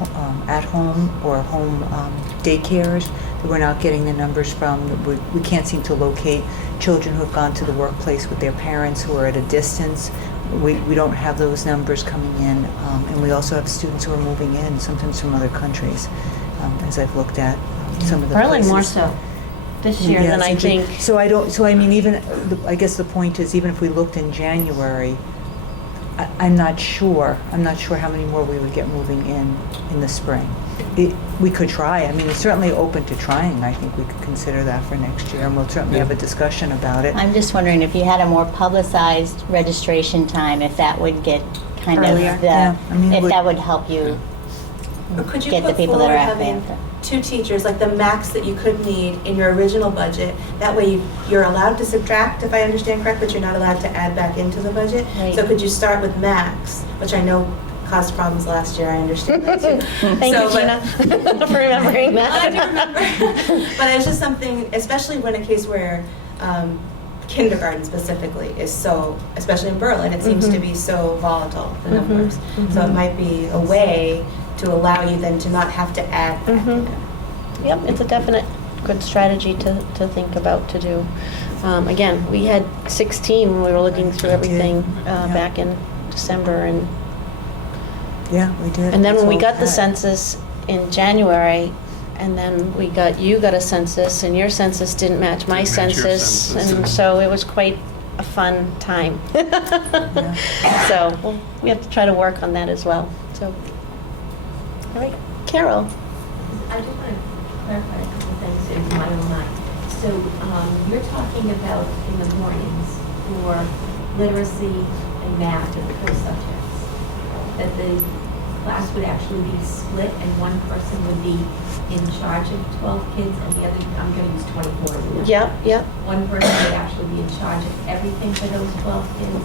at home or home daycares that we're not getting the numbers from. We can't seem to locate children who have gone to the workplace with their parents who are at a distance. We don't have those numbers coming in. And we also have students who are moving in, sometimes from other countries, as I've looked at some of the Berlin places. more so this year than I think. So I mean, I guess the point is, even if we looked in January, I'm not sure how many more we would get moving in the spring. We could try. I mean, it's certainly open to trying. I think we could consider that for next year, and we'll certainly have a discussion about it. I'm just wondering if you had a more publicized registration time, if that would get kind Earlier. of Yeah, I mean, if that would help you Or could you get the put people that are forward at having 2 teachers, like the max that you could need in your original budget? That way you're allowed to subtract, if I understand correct, but you're not allowed to add back into the budget. Right. So could you start with max, which I know caused problems last year, I understand that too. Thank you, Gina, for remembering that. I do remember. But it's just something, especially when a case where kindergarten specifically is so, especially in Berlin, it seems to be so volatile, the numbers. So it might be a way to allow you then to not have to add back in. Yep, it's a definite good strategy to think about to do. Again, we had 16 when we were looking through everything back in December, and Yeah, we did. then when we That's all got the had. census in January, and then you got a census, and your census didn't match my Didn't match your census, census. and so it was quite a fun time. So we have to try to work on that as well. So, all right, Carol. I just want to clarify a couple of things in my own mind. So you're talking about in the mornings for literacy and math and those subjects, that the class would actually be split and one person would be in charge of 12 kids and the other, I'm going to use 24 as an example. Yep. One person would actually be in charge of everything for those 12 kids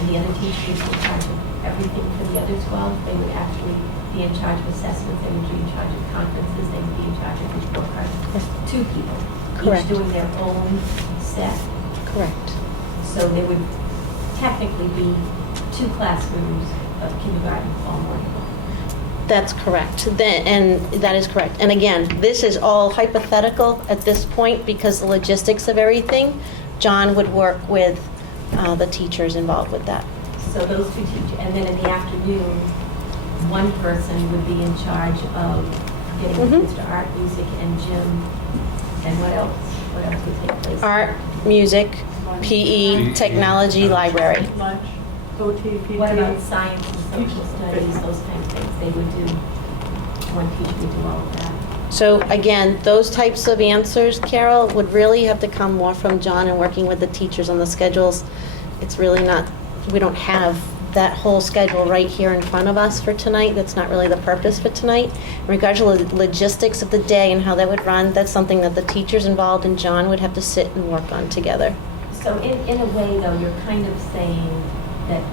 and the other teacher would be in charge of everything for the other 12. They would actually be in charge of assessments, they would be in charge of conferences, they would be in charge of report cards. Two people, Correct. each doing their own set. Correct. So there would technically be 2 classrooms of kindergarten all morning long. That's correct. And that is correct. And again, this is all hypothetical at this point because the logistics of everything, John would work with the teachers involved with that. So those 2 teachers, and then in the afternoon, one person would be in charge of getting the kids to art, music, and gym. And what else? What else would take place? Art, music, PE, technology, library. Lunch, OT, PT. What about science and social studies, those kind of things? They would do, one teacher would do all of that. So again, those types of answers, Carol, would really have to come more from John and working with the teachers on the schedules. It's really not, we don't have that whole schedule right here in front of us for tonight. That's not really the purpose for tonight. In regards to the logistics of the day and how that would run, that's something that the teachers involved and John would have to sit and work on together. So in a way, though, you're kind of saying that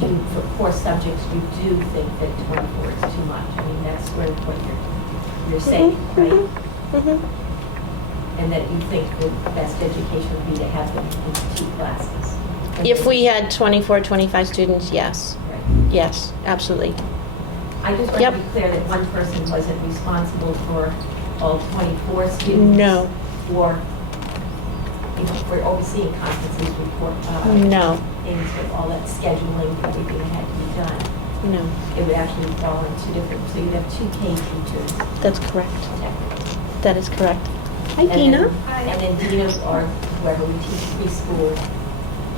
you, for core subjects, you do think that 24 is too much. I mean, that's sort of what you're saying, right? And that you think the best education would be to have them in 2 classes. If we had 24, 25 students, yes. Right. Yes, absolutely. I just want to be clear that one person wasn't responsible for all 24 students. No. Or, you know, for overseeing conferences, report, No. things with all that scheduling, everything that had to be done. No. It would actually fall in 2 different, so you'd have 2 K teachers. That's correct. Technically. That is correct. Hi, And Dina. then- And then Dina or whoever would teach preschool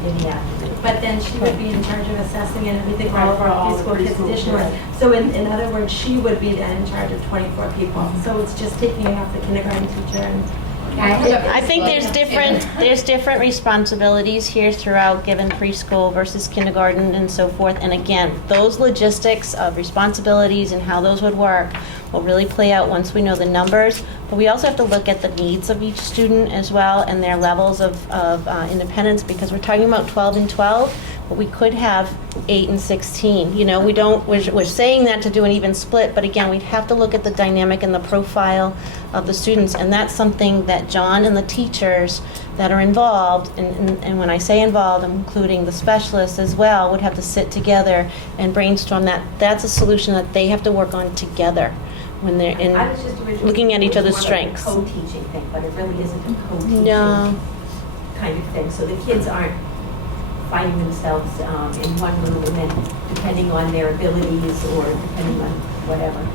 in the afternoon. But then she would be in charge of assessing and everything, all of Right, our all the preschool kids preschool additionally. kids. So in other words, she would be then in charge of 24 people. So it's just taking off the kindergarten teacher and. I think there's different responsibilities here throughout, given preschool versus kindergarten and so forth. And again, those logistics of responsibilities and how those would work will really play out once we know the numbers. But we also have to look at the needs of each student as well and their levels of independence, because we're talking about 12 and 12, but we could have 8 and 16. You know, we're saying that to do an even split, but again, we'd have to look at the dynamic and the profile of the students, and that's something that John and the teachers that are involved, and when I say involved, I'm including the specialists as well, would have to sit together and brainstorm that. That's a solution that they have to work on together when they're in I was just originally looking at each other's more like a strengths. co-teaching thing, but it really isn't a co-teaching No. kind of thing. So the kids aren't finding themselves in one room and then depending on their abilities or depending on whatever,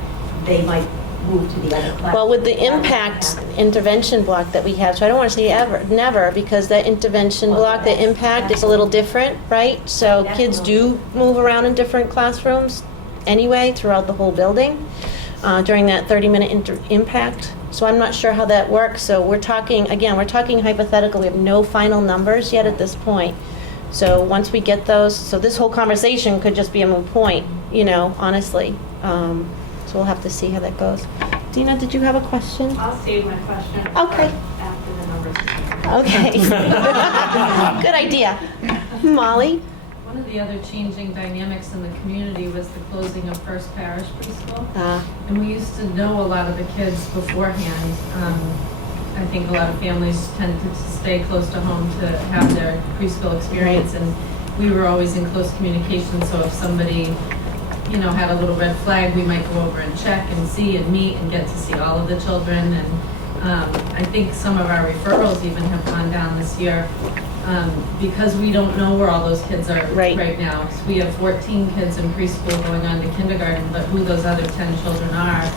they might move to the other class. Well, with the impact intervention block that we have, so I don't want to say ever, never, because that intervention block, the impact is a little different, right? So kids do move around in different classrooms anyway throughout the whole building during that 30-minute impact. So I'm not sure how that works. So we're talking hypothetical. We have no final numbers yet at this point. So once we get those, so this whole conversation could just be a moot point, you know, honestly. So we'll have to see how that goes. Dina, did you have a question? I'll save my question. Okay. After the numbers. Okay. Good idea. Molly? One of the other changing dynamics in the community was the closing of First Parish Preschool. And we used to know a lot of the kids beforehand. I think a lot of families tended to stay close to home to have their preschool experience, and we were always in close communication. So if somebody, you know, had a little red flag, we might go over and check and see and meet and get to see all of the children. And I think some of our referrals even have gone down this year because we don't know where all those kids are right now. So we have 14 kids in preschool going on to kindergarten, but who those other 10 children are,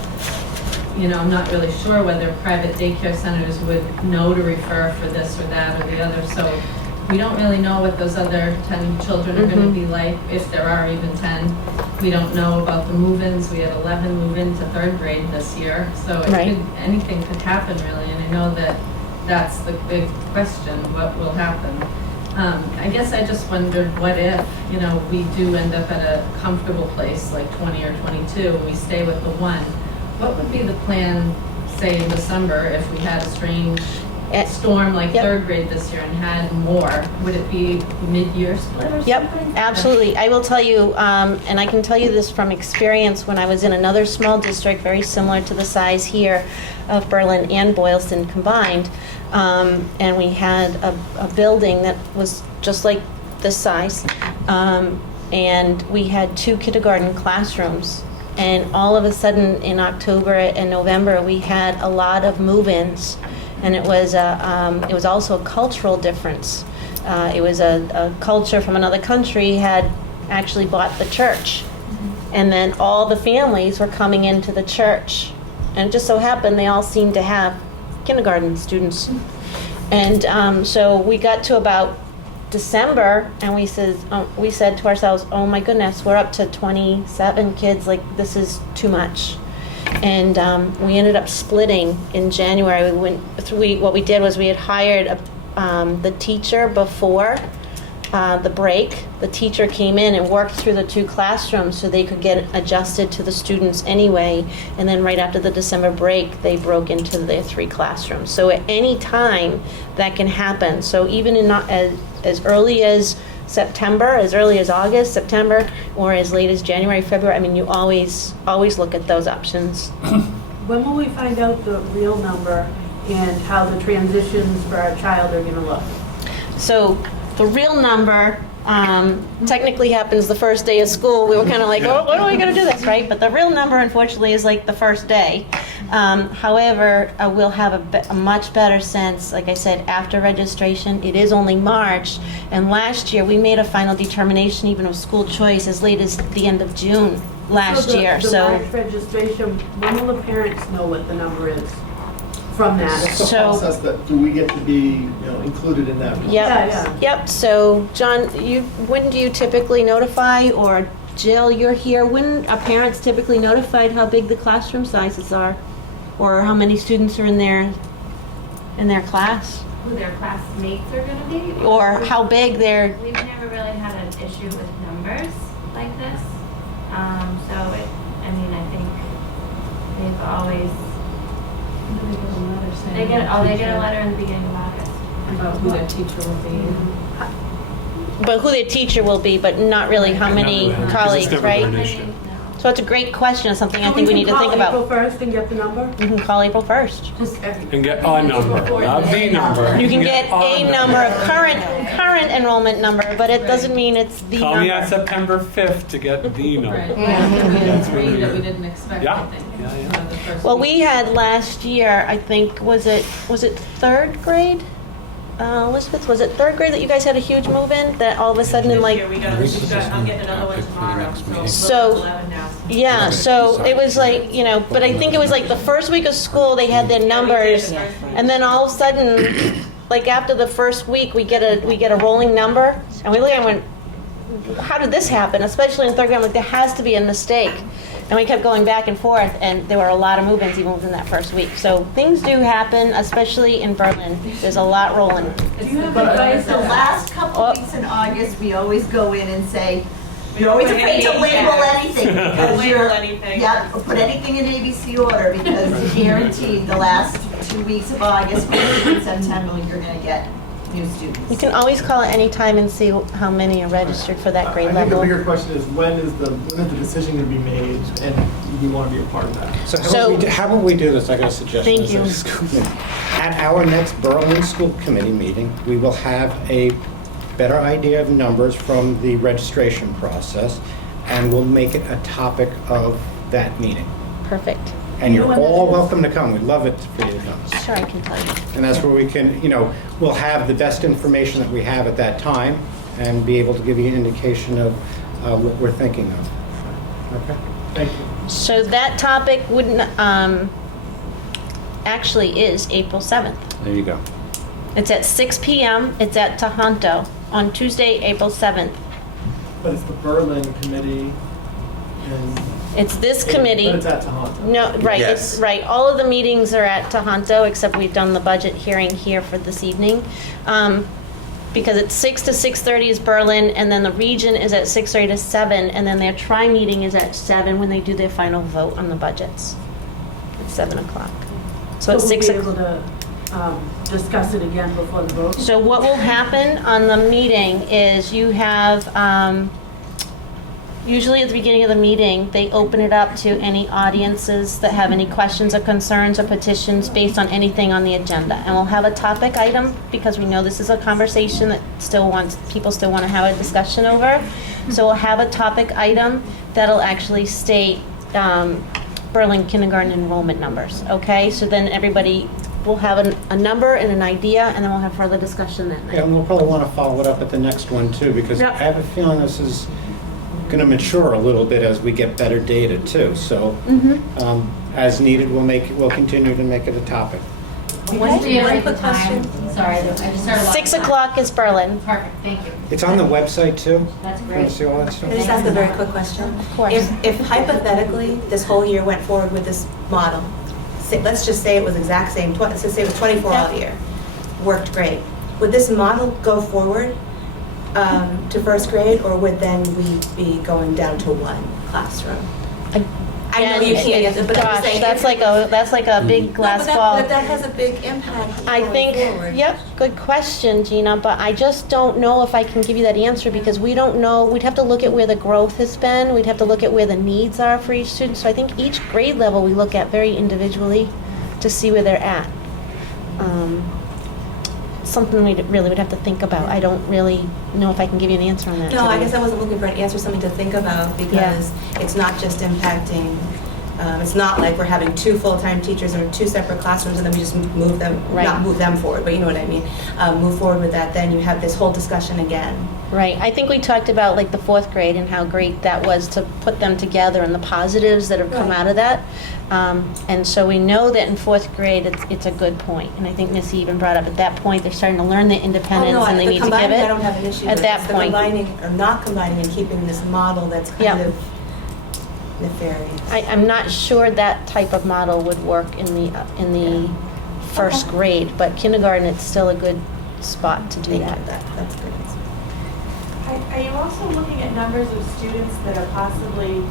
you know, I'm not really sure whether private daycare centers would know to refer for this or that or the other. So we don't really know what those other 10 children are going to be like, if there are even 10. We don't know about the move-ins. We had 11 move into 3rd grade this year. So anything could happen really. And I know that that's the big question, what will happen. I guess I just wondered what if, we do end up at a comfortable place like 20 or 22 and we stay with the one. What would be the plan, say in December, if we had a strange storm like third grade this year and had more? Would it be mid-year split or something? Absolutely. I will tell you, and I can tell you this from experience when I was in another small district very similar to the size here of Berlin and Boylston combined, and we had a building that was just like this size, and we had 2 kindergarten classrooms. And all of a sudden in October and November, we had a lot of move-ins. And it was also a cultural difference. It was a culture from another country had actually bought the church. And then all the families were coming into the church. And it just so happened they all seemed to have kindergarten students. And so we got to about December, and we said to ourselves, oh my goodness, we're up to 27 kids, like this is too much. And we ended up splitting in January. What we did was we had hired the teacher before the break. The teacher came in and worked through the 2 classrooms so they could get adjusted to the students anyway. And then right after the December break, they broke into their 3 classrooms. So at any time, that can happen. So even in not as early as September, as early as August, September, or as late as January, February, I mean, you always look at those options. When will we find out the real number and how the transitions for our child are going to look? So the real number technically happens the first day of school. We were kind of like, oh, what are we going to do this, right? But the real number, unfortunately, is like the first day. However, we'll have a much better sense, like I said, after registration. It is only March, and last year we made a final determination even of school choice as late as the end of June last year. The March registration, when will the parents know what the number is from that? What's the process that, do we get to be included in that? Yep. So, John, when do you typically notify, or Jill, you're here, when are parents typically notified how big the classroom sizes are? Or how many students are in their class? Who their classmates are going to be? Or how big they're... We've never really had an issue with numbers like this. I think they've always... They get a letter in the beginning of August. About who their teacher will be. But who their teacher will be, but not really how many colleagues, right? So it's a great question. It's something I think we need to think about. Call April 1st and get the number? You can call April 1st. And get a number, not the number. You can get a number of current enrollment number, but it doesn't mean it's the number. Call me on September 5th to get the number. Right. That's what we didn't expect, I think. Well, we had last year, I think, was it 3rd grade? Elizabeth, was it 3rd grade that you guys had a huge move-in that all of a sudden I'm getting another one tomorrow. So it was like, but I think it was like the first week of school they had their numbers, and then all of a sudden, like after the first week, we get a rolling number, and we look at it and went, how did this happen? Especially in 3rd grade, I'm like, there has to be a mistake. And we kept going back and forth, and there were a lot of move-ins even within that first week. So things do happen, especially in Berlin. There's a lot rolling. The last couple of weeks in August, we always go in and say, you're always afraid to label anything. Yeah, put anything in ABC order, because guaranteed the last 2 weeks of August, in September, you're going to get new students. You can always call at any time and see how many are registered for that grade I think the level. bigger question is when is the decision going to be made, and we want to be a part of that. So how about we do this? I got a suggestion. Thank you. At our next Berlin School Committee meeting, we will have a better idea of numbers from the registration process, and we'll make it a topic of that meeting. Perfect. And you're all welcome to come. We'd love it for you to come. Sure, I can tell you. And that's where we can, we'll have the best information that we have at that time and be able to give you an indication of what we're thinking of. Okay? Thank you. So that topic wouldn't, actually is April 7th. There you go. It's at 6 p.m. It's at Tohoto on Tuesday, April 7th. But it's the Berlin committee, and It's this committee. But it's at Tohoto. No, right, Yes. it's right. All of the meetings are at Tohoto, except we've done the budget hearing here for this evening. because it's 6 to 6:30 is Berlin, and then the region is at 6:30 to 7, and then their tri-meeting is at 7 when they do their final vote on the budgets. At 7 o'clock. So at we'll 6 be able to discuss it again before the vote? So what will happen on the meeting is you have, usually at the beginning of the meeting, they open it up to any audiences that have any questions or concerns or petitions based on anything on the agenda. And we'll have a topic item because we know this is a conversation that people still want to have a discussion over. So we'll have a topic item that'll actually state Berlin kindergarten enrollment numbers, okay? So then everybody will have a number and an idea, and then we'll have further discussion that night. Yeah, and we'll probably want to follow it up at the next one too, because I have a feeling this is going to mature a little bit as we get better data too. So as needed, we'll continue to make it a topic. One quick question. Sorry, I just started. 6 o'clock is Berlin. Perfect, thank you. It's on the website too. That's You great. want to see all that stuff? Can I just ask a very quick question? Of course. If hypothetically, this whole year went forward with this model, let's just say it was exact same, let's just say it was 24 all year, worked great. Would this model go forward to first grade, or would then we be going down to one classroom? I know you can't answer, but I'm Gosh, saying that's like a big glass ball. But that has a big impact I going think, forward. yep, good question, Gina, but I just don't know if I can give you that answer because we don't know. We'd have to look at where the growth has been. We'd have to look at where the needs are for each student. So I think each grade level we look at very individually to see where they're at. Something we really would have to think about. I don't really know if I can give you an answer on that. No, I today. guess I wasn't looking for an answer, something to think about, because it's not just impacting, it's not like we're having 2 full-time teachers in 2 separate classrooms and then we just move them, not move them forward, but you know what I mean, move forward with that, then you have this whole discussion again. Right. I think we talked about like the 4th grade and how great that was to put them together and the positives that have come out of that. And so we know that in 4th grade it's a good point. And I think Missy even brought up at that point they're starting to learn their independence and they need to give it. I don't have an issue at with that it's the point. combining or not combining and keeping this model that's kind of nefarious. I'm not sure that type of model would work in the 1st grade, but kindergarten it's still a good spot to do that. That's good. Are you also looking at numbers of students that are possibly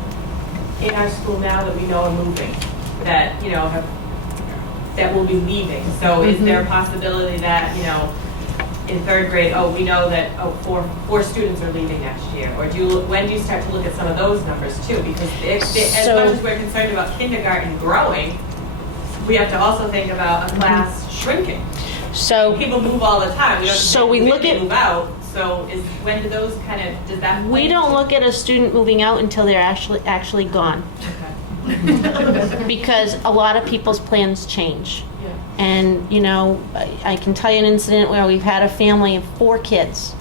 in our school now that we know are moving, that, you know, that will be leaving? So is there a possibility that, you know, in 3rd grade, we know that, four students are leaving next year? Or when do you start to look at some of those numbers too? Because as much as we're concerned about kindergarten growing, we have to also think about a class shrinking. So people move all the time. We don't so we look at move out. So when do those does that? We don't look at a student moving out until they're actually gone. Okay. Because a lot of people's plans change. Yeah. And, you know, I can tell you an incident where we've had a family of 4 kids,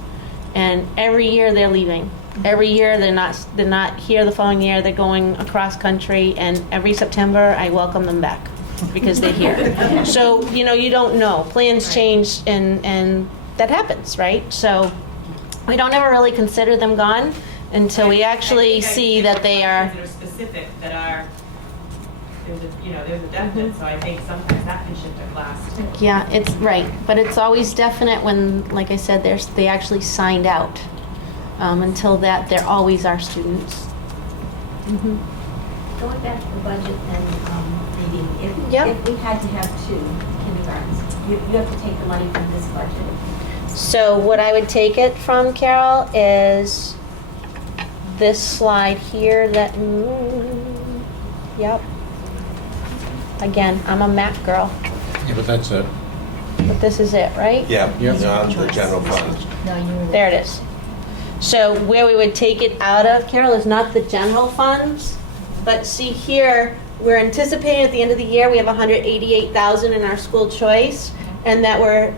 and every year they're leaving. Every year they're not here the following year. They're going across country, and every September I welcome them back because they're here. So, you know, you don't know. Plans change, and that happens, right? So we don't ever really consider them gone until we actually see that they are. That are specific, that are, there's a definite, so I think sometimes that can shift a class. Yeah, it's right, but it's always definite when, like I said, they actually signed out. Until that, they're always our students. Going back to the budget and maybe Yep. if we had to have 2 kindergartens, you have to take the money from this budget. So what I would take it from, Carol, is this slide here that, yep. Again, I'm a math girl, Yeah, but that's it. but this is it, right? Yeah, on the general fund. There it is. So where we would take it out of, Carol, is not the general funds, but see here, we're anticipating at the end of the year, we have 188,000 in our school choice, and that we're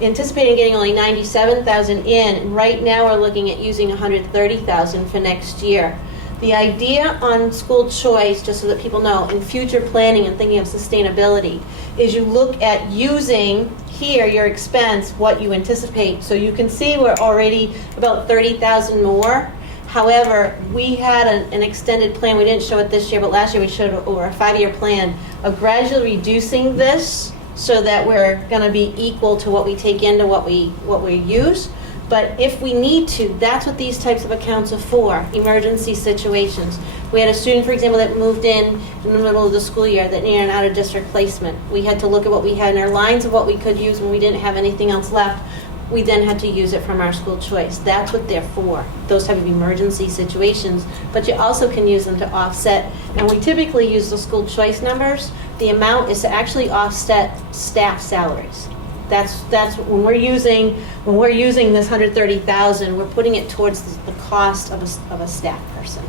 anticipating getting only 97,000 in, and right now we're looking at using 130,000 for next year. The idea on school choice, just so that people know, in future planning and thinking of sustainability, is you look at using here your expense, what you anticipate. So you can see we're already about 30,000 more. However, we had an extended plan. We didn't show it this year, but last year we showed over a 5-year plan of gradually reducing this so that we're gonna be equal to what we take into what we use. But if we need to, that's what these types of accounts are for, emergency situations. We had a student, for example, that moved in the middle of the school year that needed an out-of-district placement. We had to look at what we had in our lines of what we could use when we didn't have anything else left. We then had to use it from our school choice. That's what they're for, those type of emergency situations. But you also can use them to offset, and we typically use the school choice numbers. The amount is to actually offset staff salaries. That's when we're using this 130,000, we're putting it towards the cost of a staff person.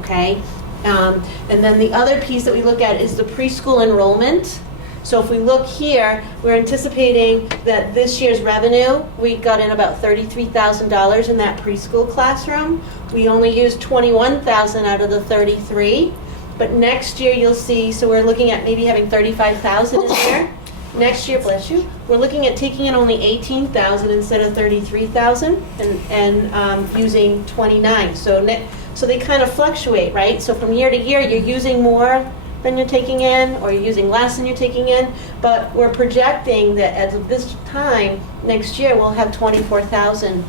Okay, and then the other piece that we look at is the preschool enrollment. So if we look here, we're anticipating that this year's revenue, we got in about $33,000 in that preschool classroom. We only used $21,000 out of the 33, but next year you'll see. So we're looking at maybe having $35,000 in there. Next year, bless you, we're looking at taking in only $18,000 instead of $33,000 and using 29. So they kind of fluctuate, right? So from year to year, you're using more than you're taking in, or you're using less than you're taking in. But we're projecting that as of this time next year, we'll have 24,000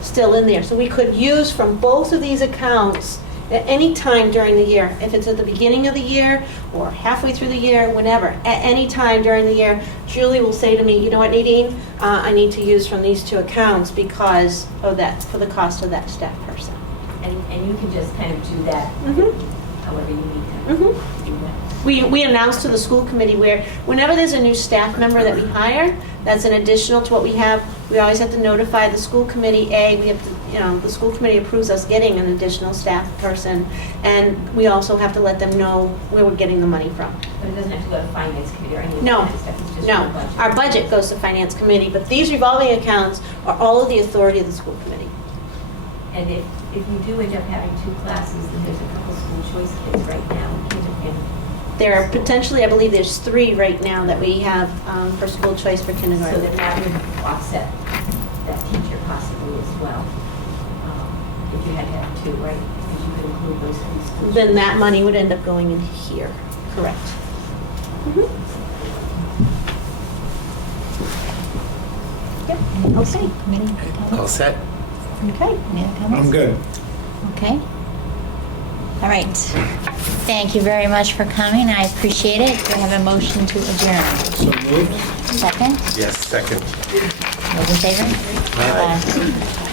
still in there. So we could use from both of these accounts at any time during the year. If it's at the beginning of the year or halfway through the year, whenever, at any time during the year, Julie will say to me, you know what, Nadine, I need to use from these two accounts because of that, for the cost of that staff person. And you can just kind of do that however you need to do that. We announce to the school committee where whenever there's a new staff member that we hire, that's an additional to what we have. We always have to notify the school committee. We have to, the school committee approves us getting an additional staff person, and we also have to let them know where we're getting the money from. But it doesn't have to go to finance committee or any of No, that stuff. It's just no. your budget. Our budget goes to finance committee, but these revolving accounts are all of the authority of the school committee. And if you do end up having two classes, then there's a couple school choice kids right now. There are potentially, I believe there's 3 right now that we have for school choice for kindergarten. So that would offset that teacher possibly as well. If you had to have 2, right? Because you could include those 3 schools. Then that money would end up going in here, correct. Yep. Okay. All set? Okay. Any other comments? I'm good. Okay. All right. Thank you very much for coming. I appreciate it. Do I have a motion to adjourn? So moved? Second? Yes, second. Those in favor? Aye.